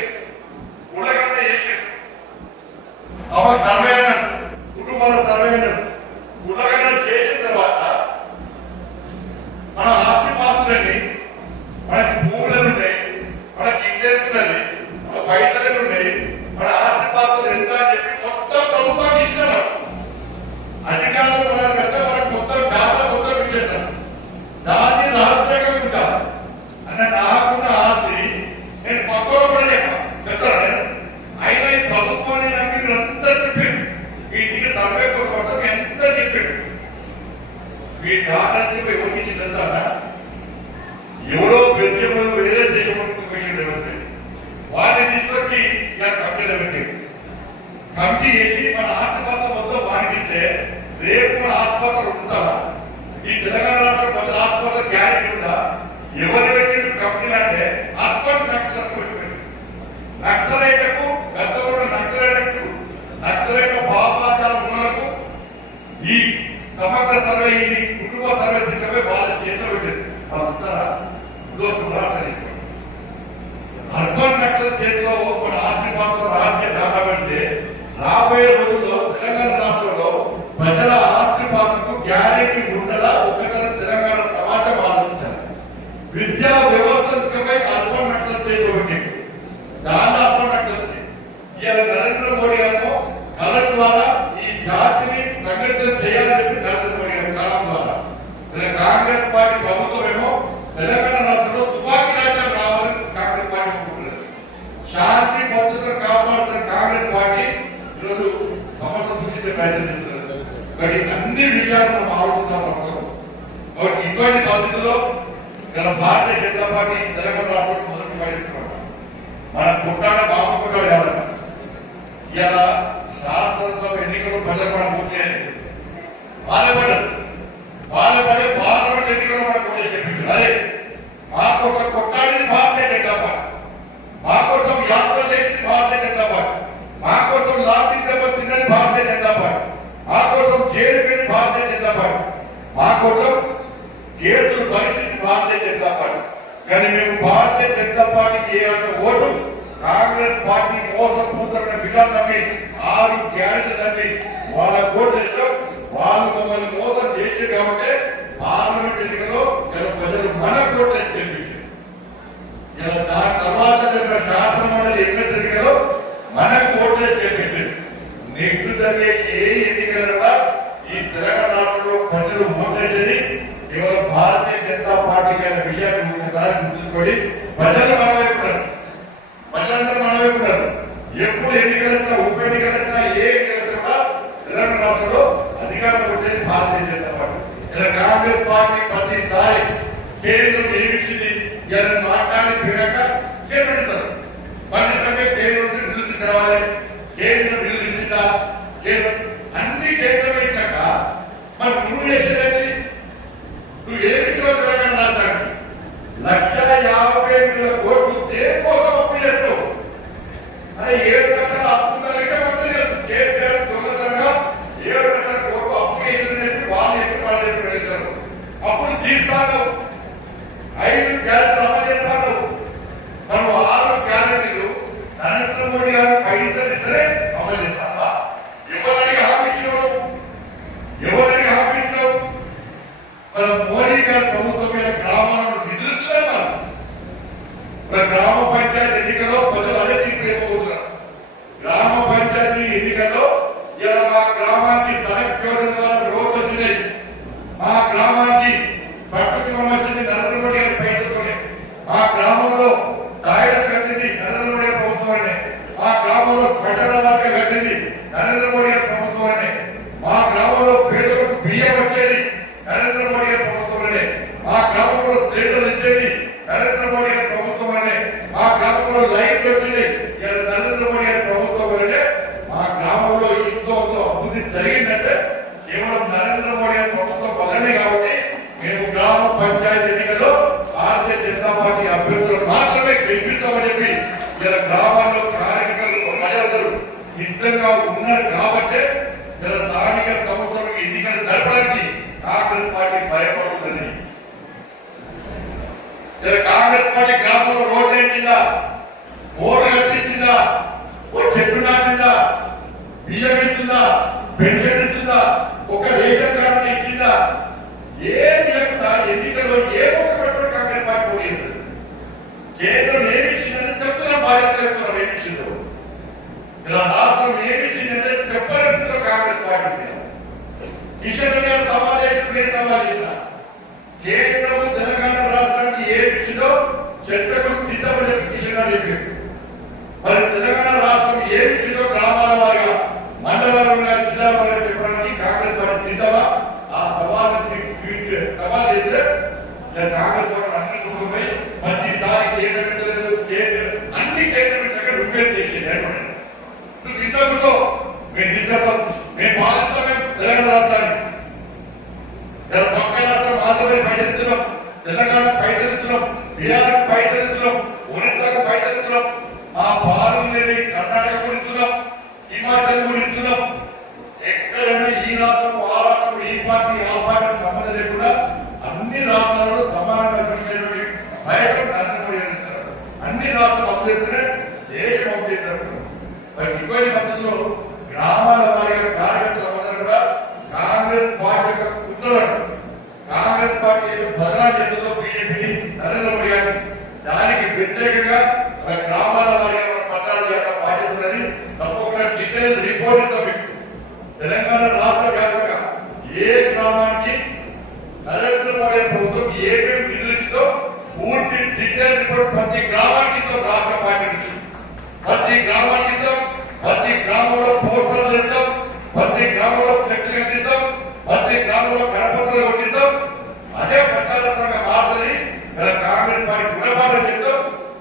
సర్వే అయినారు, కుటుంబాల సర్వే అయినారు. కులగణ చేసిన తర్వాత మన ఆస్తి పాస్తులన్నీ మనకి భూములు ఉన్నాయి, మనకి ఇంటర్ ఉన్నది, మన పైసలు ఉన్నాయి, మన ఆస్తి పాస్తులు ఎంత అని చెప్పి మొత్తం ప్రభుత్వానికి ఇచ్చినారు. అధికారులు మనకు మొత్తం డాటా మొత్తం ఇచ్చేసాం. దాన్ని రహస్యంగా ఉంచాలి అంటే నాకున్న ఆస్తి నేను పక్కలో కూడా చెప్తాను. అయినా ఈ ప్రభుత్వాన్ని నమ్మి మీరంతా చెప్పాడు, వీటికి సర్వే కోసం ఎంత చెప్పాడు. ఈ డాటా చెప్పి ఎవరికి ఇచ్చి తెలుసా? ఎవరో బెల్జియం వేరే దేశం వారిని తీసుకొచ్చి ఇలా కంపెనీలో పెట్టారు. కమిటీ చేసి మన ఆస్తిపాస్తులు మొత్తం వారికిస్తే రేపు మన ఆస్తిపాస్తులు ఉంటుందా? ఈ తెలంగాణ రాష్ట్ర ప్రజల ఆస్తిపాస్తులు గ్యారెంటీ ఉందా? ఎవరి పెట్టిన కంపెనీలు అంటే అర్బన్ నక్సలైట్స్ పెట్టి నక్సలైట్లకు గతంలో నక్సలైట్ భావోద్వేగాల ఉన్నలకు ఈ సమగ్ర సర్వే ఇది కుటుంబ సర్వే తీసుకుపోయి వాళ్ళ చేతిలో పెట్టారు. వాళ్ళు వచ్చారా దోషులు తీసుకోండి. అర్బన్ నక్సల్ చేతిలో మన ఆస్తిపాస్తుల రహస్య డాటా పెడితే రాబోయే రోజుల్లో తెలంగాణ రాష్ట్రంలో ప్రజల ఆస్తిపాస్తులకు గ్యారెంటీ ఉండదా? ఒకసారి తెలంగాణ సమాజం ఆలోచించాలి. విద్యా వ్యవస్థ తీసుకుపోయి అర్బన్ నక్సల్ చేతిలో పెట్టారు. దాని అర్బన్ నక్సల్స్ ఇవాళ నరేంద్ర మోడీ గారు కలర్ ద్వారా ఈ జాతిని సంఘటితం చేయాలని చెప్పి నరేంద్ర మోడీ గారు కాలం ద్వారా కాంగ్రెస్ పార్టీ ప్రభుత్వం ఏమో తెలంగాణ రాష్ట్రంలో తుపాకీ రాజ్యం రావాలని కాంగ్రెస్ పార్టీ అనుకుంటున్నారు. శాంతి భద్రతను కాపాడాల్సిన కాంగ్రెస్ పార్టీ ఈరోజు సమస్య సృష్టించే ప్రయత్నం చేస్తున్నారు. మరి అన్ని విషయాలు మనం ఆలోచించాల్సిన అవసరం. కాబట్టి ఇటువంటి పరిస్థితుల్లో ఇలా భారతీయ జనతా పార్టీ తెలంగాణ రాష్ట్రంలో మొదటి సాగిస్తున్నారు. మన పుట్టాల బాబు పుట్టాడు కాదట. ఇలా శాసనసభ ఎన్నికలు ప్రజలు కూడా పూర్తి అయ్యేది. బాధపడ్డారు. పార్లమెంట్ ఎన్నికలు కూడా పోటీ చేయించారు. అదే మా కోసం కొట్టాడింది భారతీయ జనతా పార్టీ, మా కోసం యాత్రలు చేసింది భారతీయ జనతా పార్టీ, మా కోసం లాఠీ దెబ్బ తిన్నది భారతీయ జనతా పార్టీ, మా కోసం జైలు పెట్టి భారతీయ జనతా పార్టీ, మా కోసం కేసులు భరించింది భారతీయ జనతా పార్టీ. కానీ మేము భారతీయ జనతా పార్టీకి వేయాల్సిన ఓటు కాంగ్రెస్ పార్టీ మోసపూతమైన విధానం నమ్మి 6 గ్యారెంటీలు నమ్మి వాళ్ళ ఓట్లు వేసాం. వాళ్ళు మమ్మల్ని మోసం చేసి కాబట్టి పార్లమెంట్ ఎన్నికలో ప్రజలు మన ఓట్లు వేసి తెప్పించారు. ఇలా దాని తర్వాత జరిగిన శాసన మండలి ఎమ్మెల్సీ ఎన్నికలో మనకు ఓట్లు వేసి తెప్పించారు. నెక్స్ట్ జరిగే ఏ ఎన్నికల ఈ తెలంగాణ రాష్ట్రంలో ప్రజలు ఓటేసేది కేవలం భారతీయ జనతా పార్టీకి అనే విషయాన్ని ఒకసారి గుర్తుంచుకోండి. ప్రజలు మన వైపు ఉన్నారు, ప్రజలందరూ మన వైపు ఉన్నారు. ఎప్పుడు ఎన్నికలు వచ్చినా, ఉప ఎన్నికలు వచ్చినా, ఏ ఎన్నికలు వచ్చినా కూడా తెలంగాణ రాష్ట్రంలో అధికారం వచ్చేది భారతీయ జనతా పార్టీ. ఇలా కాంగ్రెస్ పార్టీ ప్రతిసారి కేంద్రం ఏమిచ్చింది ఇలా మాట్లాడి పోయాక చేపడిస్తారు. మళ్ళీ సమయం కేంద్రం నుంచి నిధులు తీసుకురావాలి, కేంద్రం నిధులు ఇచ్చిందా, కేంద్రం అన్ని కేంద్రం వేసాక మరి నువ్వు చేసేది నువ్వు ఏమిచ్చావు తెలంగాణ రాష్ట్రానికి? 1,50,000 కోట్లు దేనికోసం అప్పు చేస్తావు? అదే 7 లక్షల అప్పు కేసీఆర్ దొంగతనంగా 7 లక్షల కోట్లు అప్పు చేసిందని చెప్పి వాళ్ళు ఎప్పుడు వేశారు. అప్పుడు తీస్తాను 5 గ్యారెంటీలు అమలు చేస్తాను. మనం 6 గ్యారెంటీలు నరేంద్ర మోడీ గారు పైసలు ఇస్తే అమలు చేస్తావా? ఎవరికి హామీ ఇచ్చినావు? మన మోడీ గారి ప్రభుత్వం మీద గ్రామాలను నిధులుస్తున్నారు. మన గ్రామ పంచాయతీ ఎన్నికల్లో ప్రజలు అదే తీర్పుపోతున్నారు. గ్రామ పంచాయతీ ఎన్నికల్లో ఇలా మా గ్రామానికి సడక్ యోజన ద్వారా రోడ్లు వచ్చినాయి. మా గ్రామానికి ప్రకృతి వచ్చింది నరేంద్ర మోడీ గారి పైసలతోనే. మా గ్రామంలో టాయిలెట్స్ కట్టింది నరేంద్ర మోడీ గారి ప్రభుత్వాన్ని. మా గ్రామాల్లో కార్యకర్తలు ప్రజలందరూ సిద్ధంగా ఉన్నారు కాబట్టి ఇలా స్థానిక సంస్థలకు ఎన్నికలు జరపడానికి కాంగ్రెస్ పార్టీ భయపడుతున్నది. ఇలా కాంగ్రెస్ పార్టీ గ్రామంలో రోడ్లు ఇచ్చిందా, మోర్లు కట్టించిందా, ఓ చెట్టు నాటిందా, బియ్యం ఇస్తుందా, పెన్షన్ ఇస్తుందా, ఒక రేషన్ కార్డు ఇచ్చిందా? ఏం లేకుండా ఎన్నికల్లో ఏ ఒక్క పెట్టడం కాంగ్రెస్ పార్టీ పోటీ చేస్తుంది. కేంద్రం ఏమిచ్చిందని చెప్తున్నా, బాధ్యత చెప్తున్నారు ఏమిచ్చిందో. ఇలా రాష్ట్రం ఏమిచ్చిందంటే చెప్పాల్సిందో కాంగ్రెస్ పార్టీ. కిషన్ రెడ్డి గారు సవాల్ చేసిన, నేను సవాల్ చేసిన, కేంద్రం తెలంగాణ రాష్ట్రానికి ఏమిచ్చిందో చర్చకు సిద్ధమని చెప్పి కిషన్ గారు చెప్పారు. మరి తెలంగాణ రాష్ట్రం ఏమిచ్చిందో గ్రామాల వారిగా, మండలాల వారిగా, జిల్లా వారిగా చెప్పడానికి కాంగ్రెస్ పార్టీ సిద్ధమా? ఆ సవాల్ సవాల్ చేస్తే కాంగ్రెస్ పార్టీ అన్ని కూర్చోపోయి ప్రతిసారి కేంద్రం అన్ని కేంద్రం చక్కగా రిపేర్ చేసేది. నువ్వు ఇంట్లో కూర్చో, మేము తీసుకొస్తాం, మేము పాలిస్తాం, మేము తెలంగాణ రాష్ట్రాన్ని. పక్క రాష్ట్రం ఆంధ్రప్రదేశ్ పైసలు ఇస్తున్నాం, తెలంగాణ పైసలు ఇస్తున్నాం, బీహార్కి పైసలు ఇస్తున్నాం, ఒరిస్సాకు పైసలు ఇస్తున్నాం, ఆ పాలన లేని కర్ణాటక కూడా ఇస్తున్నాం, హిమాచల్ కూడా ఇస్తున్నాం. ఎక్కడైనా ఈ రాష్ట్రం ఆ రాష్ట్రం, ఈ పార్టీ ఆ పార్టీకి సంబంధం లేకుండా అన్ని రాష్ట్రాల్లో సమానంగా చూసేటువంటి భయటం నరేంద్ర. అన్ని రాష్ట్రాలు అప్పు చేస్తేనే దేశం అప్పు చేస్తారు. మరి ఇటువంటి పరిస్థితుల్లో గ్రామాల వారిగా కార్యకర్తలందరూ కూడా కాంగ్రెస్ పార్టీ యొక్క కుట్రలను, కాంగ్రెస్ పార్టీ బదనా చేస్తుందో బీజేపీ నరేంద్ర మోడీ గారు, దానికి వ్యతిరేకంగా గ్రామాల వారిగా ప్రచారం చేసే బాధ్యత ఉన్నది. తప్పకుండా డీటెయిల్స్ రిపోర్ట్ ఇస్తాం మీకు. తెలంగాణ రాష్ట్ర వ్యాప్తంగా ఏ గ్రామానికి నరేంద్ర మోడీ ప్రభుత్వం ఏమేమి నిధులు ఇస్తుందో పూర్తి డీటెయిల్ రిపోర్ట్ ప్రతి గ్రామానికి ఇస్తాం. రాష్ట్ర పార్టీ నుంచి ప్రతి గ్రామానికి ఇస్తాం. ప్రతి గ్రామంలో పోస్టర్లు ఇస్తాం, ప్రతి గ్రామంలో ఫ్లెక్సీ కట్టిస్తాం, ప్రతి గ్రామంలో కరపత్రాలు కొట్టిస్తాం. అదే ప్రచారంగా మారుతుంది. ఇలా కాంగ్రెస్ పార్టీ గుణపాఠం చెప్తాం.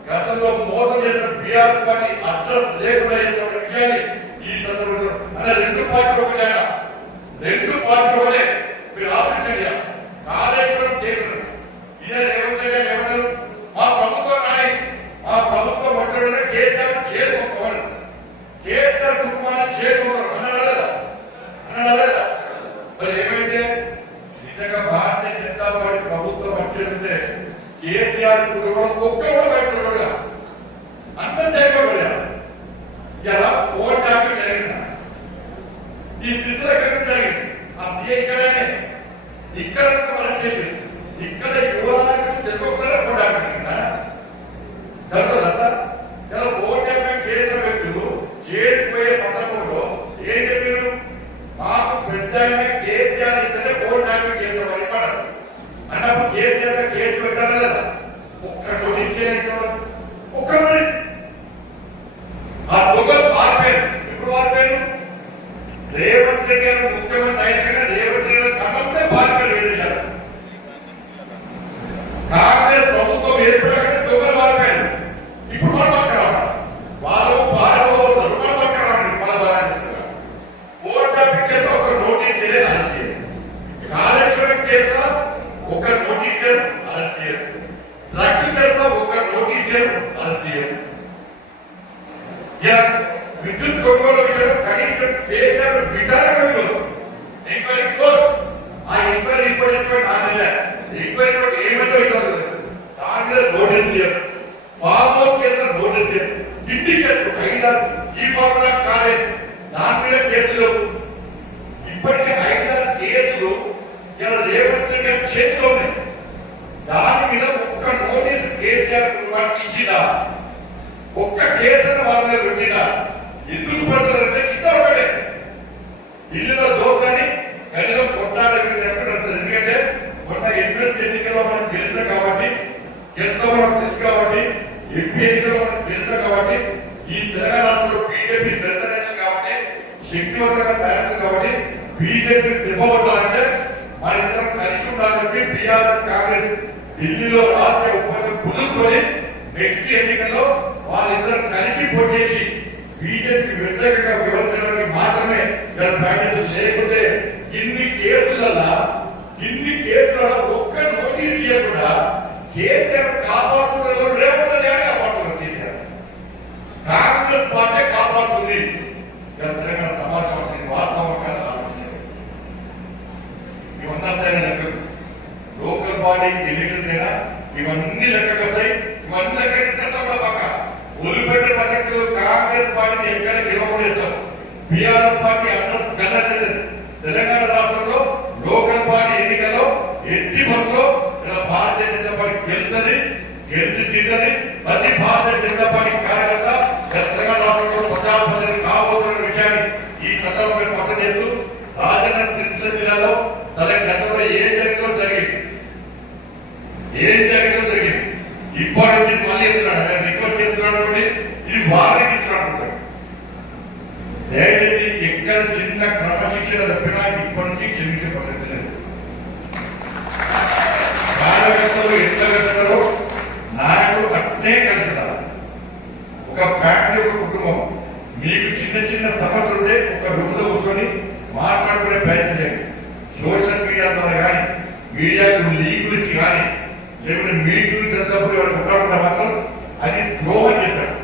గతంలో మోసం చేసిన బీఆర్ఎస్ పార్టీ అడ్రస్ లేకుండా చేసిన విషయాన్ని ఈ సందర్భంలో అంటే రెండు పార్టీలు ఒకటే, రెండు పార్టీలు ఒకటే. మీరు ఆలోచించండి, కాళేశ్వరం చేశారు. ఇదే రేవంత్ రెడ్డి గారు ఏమన్నారు? మా ప్రభుత్వం కానీ మా ప్రభుత్వం వచ్చిన కేసీఆర్ చేరుకోవాలి, కేసీఆర్ కుటుంబాన్ని చేరుకుంటారు అన్నదా అన్నదా? మరి ఏమైతే నిజంగా భారతీయ జనతా పార్టీ ప్రభుత్వం వచ్చిందంటే కేసీఆర్ కుటుంబం ఒక్కడో బయటపడగా అంతం చేయబడలే. ఇలా ఫోన్ ట్యాపింగ్ జరిగిందా? ఈ శిశురకం జరిగింది. ఆ సీఐ ఇక్కడనే ఇక్కడ అరెస్ట్ చేసింది. ఇక్కడ యువరాజు తెలుసుకోకుండా ఫోన్ ట్యాపింగ్ జరిగిందా? జరగదా? ఇలా ఫోన్ ట్యాపింగ్ చేసిన వ్యక్తులు చేరిపోయే సందర్భంలో ఏం చెప్పారు? మాకు పెద్ద కేసీఆర్ ఇద్దరే ఫోన్ ట్యాపింగ్ చేస్తాం పడ్డారు అన్నప్పుడు కేసీఆర్ కేసు పెట్టాలి లేదా? ఒక్క నోటీస్ ఒక్క నోటీస్. ఆ దొంగలు మారిపోయారు. ఎప్పుడు మారిపోయారు? రేవంత్ రెడ్డి గారు ముఖ్యమంత్రి అయినా రేవంత్ రెడ్డి గారు తగ్గకుండా మారిపోయారు విదేశాలు. కాంగ్రెస్ ప్రభుత్వం ఏర్పడాక దొంగలు మారిపోయారు. ఇప్పుడు మనం పక్కన వాళ్ళు పారిపోతారు, మనం పక్కన మన బాధ్యత. ఫోన్ ట్యాపింగ్ చేస్తే ఒక నోటీస్ అరెస్ట్ చేయాలి. కాళేశ్వరం చేసిన ఒక నోటీస్ అరెస్ట్ చేయాలి. డ్రగ్స్ చేసిన ఒక నోటీస్ అరెస్ట్ చేయాలి. విద్యుత్ కొనుగోలు విషయం కనీసం కేసీఆర్ విచారణ ఎంక్వైరీ క్లోజ్. ఆ ఎంక్వైరీ ఇప్పటి ఎంక్వైరీ ఏమైతే ఇవ్వదు. దాని మీద నోటీస్ లేదు. ఫార్మ్ హౌస్ కేసులో నోటీస్ లేదు. ఇంటి కేసు 5 ఈ ఫార్ములా కాలేజ్ దాని మీద కేసులు ఇప్పటికే 5 కేసులు ఇలా రేవంత్ రెడ్డి గారి చేతిలో ఉన్నాయి. దాని మీద ఒక్క నోటీస్ కేసీఆర్ కుటుంబానికి ఇచ్చిందా? ఒక్క కేసును వాళ్ళ మీద పెట్టినా? ఎందుకు పెడతారంటే ఇద్దరు ఒకటే. ఇల్లులో దోకని గదిలో కొట్టాలని ఎందుకంటే మొన్న ఎంపీఎస్ ఎన్నికల్లో మనం గెలిచాం కాబట్టి, గెలుస్తాం మనకు తెలుసు కాబట్టి, ఎంపీ ఎన్నికల్లో మనకు తెలుసాం కాబట్టి, ఈ తెలంగాణ రాష్ట్రంలో బీజేపీ శ్రద్ధ కాబట్టి, శక్తివంతంగా తయారు కాబట్టి బీజేపీ దెబ్బకొట్టాలంటే మన ఇద్దరం కలిసి ఉండాలని చెప్పి బీఆర్ఎస్ కాంగ్రెస్ ఢిల్లీలో రాష్ట్ర ఉపన్యాసం కుదుర్చుకొని నెక్స్ట్ ఎన్నికల్లో వాళ్ళిద్దరు కలిసి పోటీ చేసి బీజేపీ వ్యతిరేకంగా వివరించడానికి మాత్రమే బాధ్యత. లేకుంటే ఇన్ని కేసులలో ఒక్క నోటీస్ ఇవ్వకుండా కేసీఆర్ కాపాడుతున్న రేవంత్ రెడ్డి కాపాడుతున్నారు. కేసీఆర్ కాంగ్రెస్ పార్టీ కాపాడుతుంది. తెలంగాణ సమాజం వచ్చింది వాస్తవం కాదు ఆలోచించారు. ఇవన్నీ వస్తాయి లెక్కకు. లోకల్ బాడీ ఎలక్షన్స్ అయినా ఇవన్నీ లెక్కకు వస్తాయి. ఇవన్నీ లెక్క తీసుకొస్తాం కూడా పక్క వదిలిపెట్టే ప్రసక్తి. కాంగ్రెస్ పార్టీని ఎక్కడ గెలవకూడేస్తాం. బీఆర్ఎస్ పార్టీ అడ్రస్ గెలలేదు. తెలంగాణ రాష్ట్రంలో లోకల్ బాడీ ఎన్నికల్లో ఎట్టి బస్సులో భారతీయ జనతా పార్టీ గెలుస్తుంది, గెలిచి తింటది. ప్రతి భారతీయ జనతా పార్టీ కార్యకర్త తెలంగాణ రాష్ట్రంలో ప్రజాప్రతినిధి కాబోతున్న విషయాన్ని ఈ సందర్భంగా స్పష్టం చేస్తూ రాజన్న సిరిసిల్ల జిల్లాలో సరే గతంలో ఏం జరిగిందో జరిగింది. ఇప్పటి నుంచి మళ్ళీ చెప్తున్నాడు, నేను రిక్వెస్ట్ చేస్తున్నాడు. ఇది వారికి ఇస్తున్నాడు. దయచేసి ఎక్కడ చిన్న క్రమశిక్షణ తప్పినా ఇప్పటి నుంచి క్షమించే ప్రసక్తి లేదు. కార్యకర్తలు ఎంత కలిసినారో నాయకులు అట్నే కలిసినారు. ఒక ఫ్యామిలీ, ఒక కుటుంబం. మీకు చిన్న చిన్న సమస్యలు ఉంటే ఒక రూమ్ లో కూర్చొని మాట్లాడుకునే ప్రయత్నం చేయండి. సోషల్ మీడియా ద్వారా కానీ, మీడియాకు లీక్ గురించి కానీ, లేకుంటే మీటింగ్ జరిగినప్పుడు ఎవరు కొట్లాడుకుంటే మాత్రం అది ద్రోహం చేస్తారు.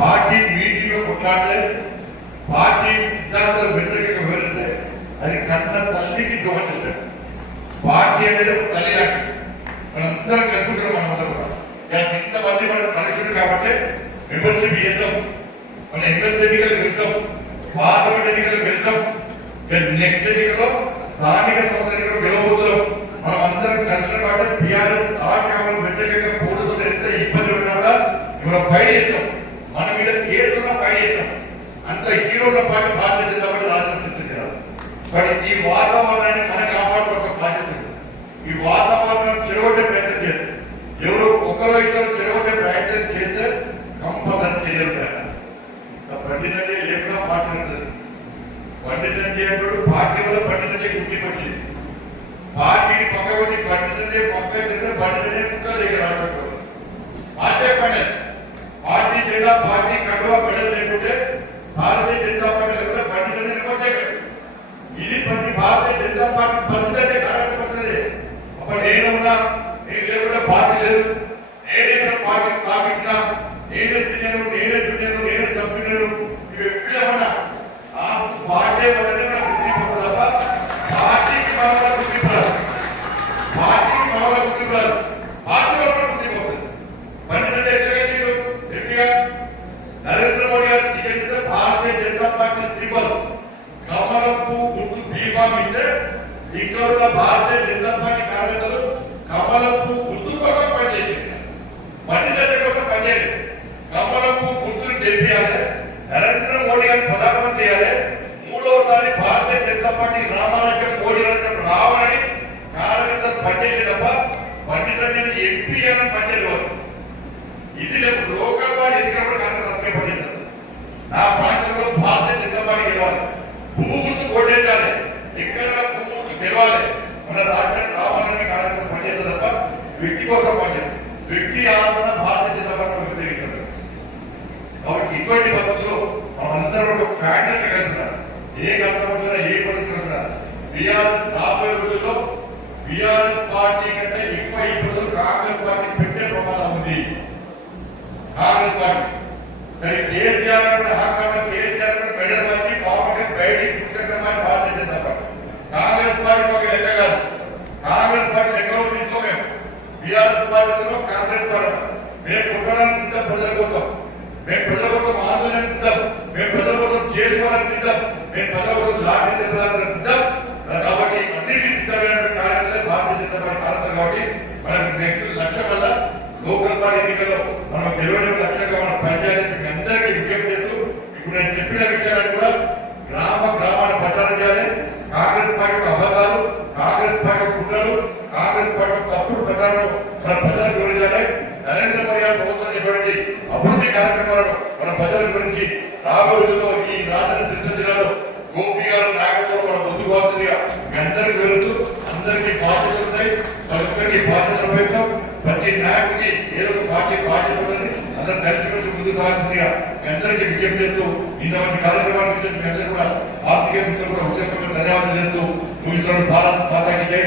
పార్టీ మీటింగ్ లో కొట్లాడితే, పార్టీ సిద్ధాంతాలు వ్యతిరేకంగా వివరిస్తే అది కన్న తల్లికి ద్రోహం చేస్తారు. పార్టీ అనేది ఒక తల్లి లాంటి మనందరం కలిసి ఉంటాం. మనం కూడా ఇంతమంది మనం కలిసి కాబట్టి మెంబర్షిప్ చేద్దాం. మన ఎమ్మెల్సీ ఎన్నికలు గెలిచాం, పార్లమెంట్ ఎన్నికలు గెలిచాం, నెక్స్ట్ ఎన్నికలో స్థానిక సంస్థల ఎన్నికలు గెలవబోతున్నాం. మనం అందరం కలిసిన కాబట్టి బీఆర్ఎస్ ఆశయాలను వ్యతిరేకంగా పోలీసులు ఎంత ఇబ్బంది ఉన్నా కూడా మనం ఫైట్ చేస్తాం. మన మీద కేసులో ఫైట్ చేస్తాం. అంత హీరోల పార్టీ భారతీయ జనతా పార్టీ రాజకీయ సృష్టించారు. కానీ ఈ వాతావరణాన్ని మనం కాపాడుకోవాల్సిన బాధ్యత ఉంది. ఈ వాతావరణం చెరగొట్టే ప్రయత్నం చేస్తారు. ఎవరు ఒకరో ఇద్దరు చెరగొట్టే ప్రయత్నం చేస్తే కంపల్సరీ చేయగలుగుతారు. బండి సంజయ్ లేకుండా పార్టీ నడుస్తుంది. బండి సంజయ్ అంటాడు పార్టీ వల్ల బండి సంజయ్ గుర్తింపు వచ్చింది. పార్టీని పక్కబడి బండి సంజయ్ పక్క చెందిన బండి సంజయ్ కుక్క దగ్గర రాష్ట్రంలో పార్టీ పని. పార్టీ జెండా, పార్టీ కడవ మెడల్ లేకుంటే భారతీయ జనతా పార్టీ లేకుండా బండి సంజయ్ నిలబడలేదు. ఇది ప్రతి భారతీయ జనతా పార్టీ పరిస్థితి, కార్యక్రమ పరిస్థితి. అప్పుడు నేను ఉన్నా, నేను లేకుండా పార్టీ లేదు. నేనే పార్టీ స్థాపించిన, నేనే సీనియర్, నేనే జూనియర్, నేనే సభ్యులు. ఇవి ఎప్పుడేమన్నా ఆ పార్టీ వల్లనే మనకు గుర్తింపు వస్తుంది తప్ప పార్టీకి మన గుర్తింపు రాదు. పార్టీకి మన గుర్తింపు రాదు. పార్టీ వల్ల గుర్తింపు వస్తుంది. బండి సంజయ్ ఎట్లా గెలిచిండు? ఎంపీగా నరేంద్ర మోడీ గారు టికెట్ ఇస్తే భారతీయ జనతా పార్టీ సింబల్ కమలం పువ్వు గుర్తు బీఫామ్ ఇస్తే ఇక్కడ భారతీయ జనతా పార్టీ కార్యకర్తలు కమలం పువ్వు గుర్తు కోసం పనిచేసింది. బండి సంజయ్ కోసం పనిచేయలేదు. కమలం పువ్వు గుర్తును తెప్పియాలి, నరేంద్ర మోడీ గారిని ప్రధానమంత్రి చేయాలి, మూడవసారి భారతీయ జనతా పార్టీ రామరాజ్యం, మోడీ రాజ్యం రావాలని కార్యకర్తలు పనిచేసే తప్ప బండి సంజయ్ ఎంపీ అని పనిచేయలేదు. ఇది లోకల్ పార్టీ ఎన్నికలు కార్యకర్తలు పనిచేస్తారు. నా ప్రాంతంలో భారతీయ జనతా పార్టీ గెలవాలి, పువ్వు గుర్తు కొట్టేయాలి, ఎక్కడ పువ్వు గుర్తు తెలవాలి, మన రాజ్యం రావాలని కార్యకర్తలు పనిచేస్తారు తప్ప వ్యక్తి కోసం పనిచేస్తారు. వ్యక్తి ఆలోచన భారతీయ జనతా పార్టీ వ్యతిరేకిస్తారు. కాబట్టి ఇటువంటి పరిస్థితుల్లో మనందరం ఒక ఫ్యాక్టరీని కలిసినారు. ఏ కష్టం వచ్చినా, ఏ పరిస్థితి వచ్చినా బీఆర్ఎస్ రాబోయే రోజుల్లో బీఆర్ఎస్ పార్టీ కంటే ఎక్కువ ఇబ్బందులు కాంగ్రెస్ పార్టీ పెట్టే ప్రమాదం ఉంది. కాంగ్రెస్ పార్టీ కానీ కేసీఆర్ కేసీఆర్ మెడల్ వచ్చి కాంగ్రెస్ బయటికి తీసుకొస్తామని భారతీయ జనతా పార్టీ. కాంగ్రెస్ పార్టీ ఒక లెక్క కాదు. కాంగ్రెస్ పార్టీ లెక్కలో తీసుకోమేము. బీఆర్ఎస్ పార్టీలో కాంగ్రెస్ పార్టీ మేము కొట్టడానికి సిద్ధం. ప్రజల కోసం మేము ప్రజల కోసం ఆందోళన సిద్ధం. మేము ప్రజల కోసం చేరుకోవడానికి సిద్ధం. మేము ప్రజల కోసం లాఠీ తెలడానికి సిద్ధం. కాబట్టి అన్నిటికీ సిద్ధమైన కార్యక్రమాలు భారతీయ జనతా పార్టీ కార్యక్రమం. కాబట్టి మనకు నెక్స్ట్ లక్ష్యం వల్ల లోకల్ పార్టీ ఎన్నికల్లో మనం గెలవడం లక్ష్యంగా మనం పనిచేయాలని మీ అందరికీ విజ్ఞప్తి చేస్తూ ఇప్పుడు నేను చెప్పిన విషయాలను కూడా గ్రామాన్ని ప్రచారం చేయాలి. కాంగ్రెస్ పార్టీ అబద్ధాలు, కాంగ్రెస్ పార్టీ కుట్రలు, కాంగ్రెస్ పార్టీ తప్పుడు ప్రచారం మన ప్రజలకు వివరించాలి. నరేంద్ర మోడీ గారు ప్రభుత్వం చేసినటువంటి అభివృద్ధి కార్యక్రమాలను మన ప్రజల గురించి రాబోయే రోజుల్లో ఈ రాజన్న సిరిసిల్ల జిల్లాలో గోపి గారు నాయకత్వంలో మనం ముందుకోవాల్సిందిగా మీ అందరికీ వివరిస్తూ అందరికీ బాధ్యతలు ఉన్నాయి. ప్రతి ఒక్కరికి బాధ్యతలు పెడతాం. ప్రతి నాయకుడికి ఏదో ఒక పార్టీ బాధ్యత ఉన్నది. అందరూ కలిసి ముందుకు సాగాల్సిందిగా మీ అందరికీ విజ్ఞప్తి చేస్తూ ఇంతమంది కార్యక్రమాలు ఇచ్చిన మీ అందరూ కూడా ఆర్థిక మిత్రులు కూడా హృదయపూర్వక ధన్యవాదాలు చేస్తూ ముగిస్తున్నాడు. భారత్ మాతాకి జై.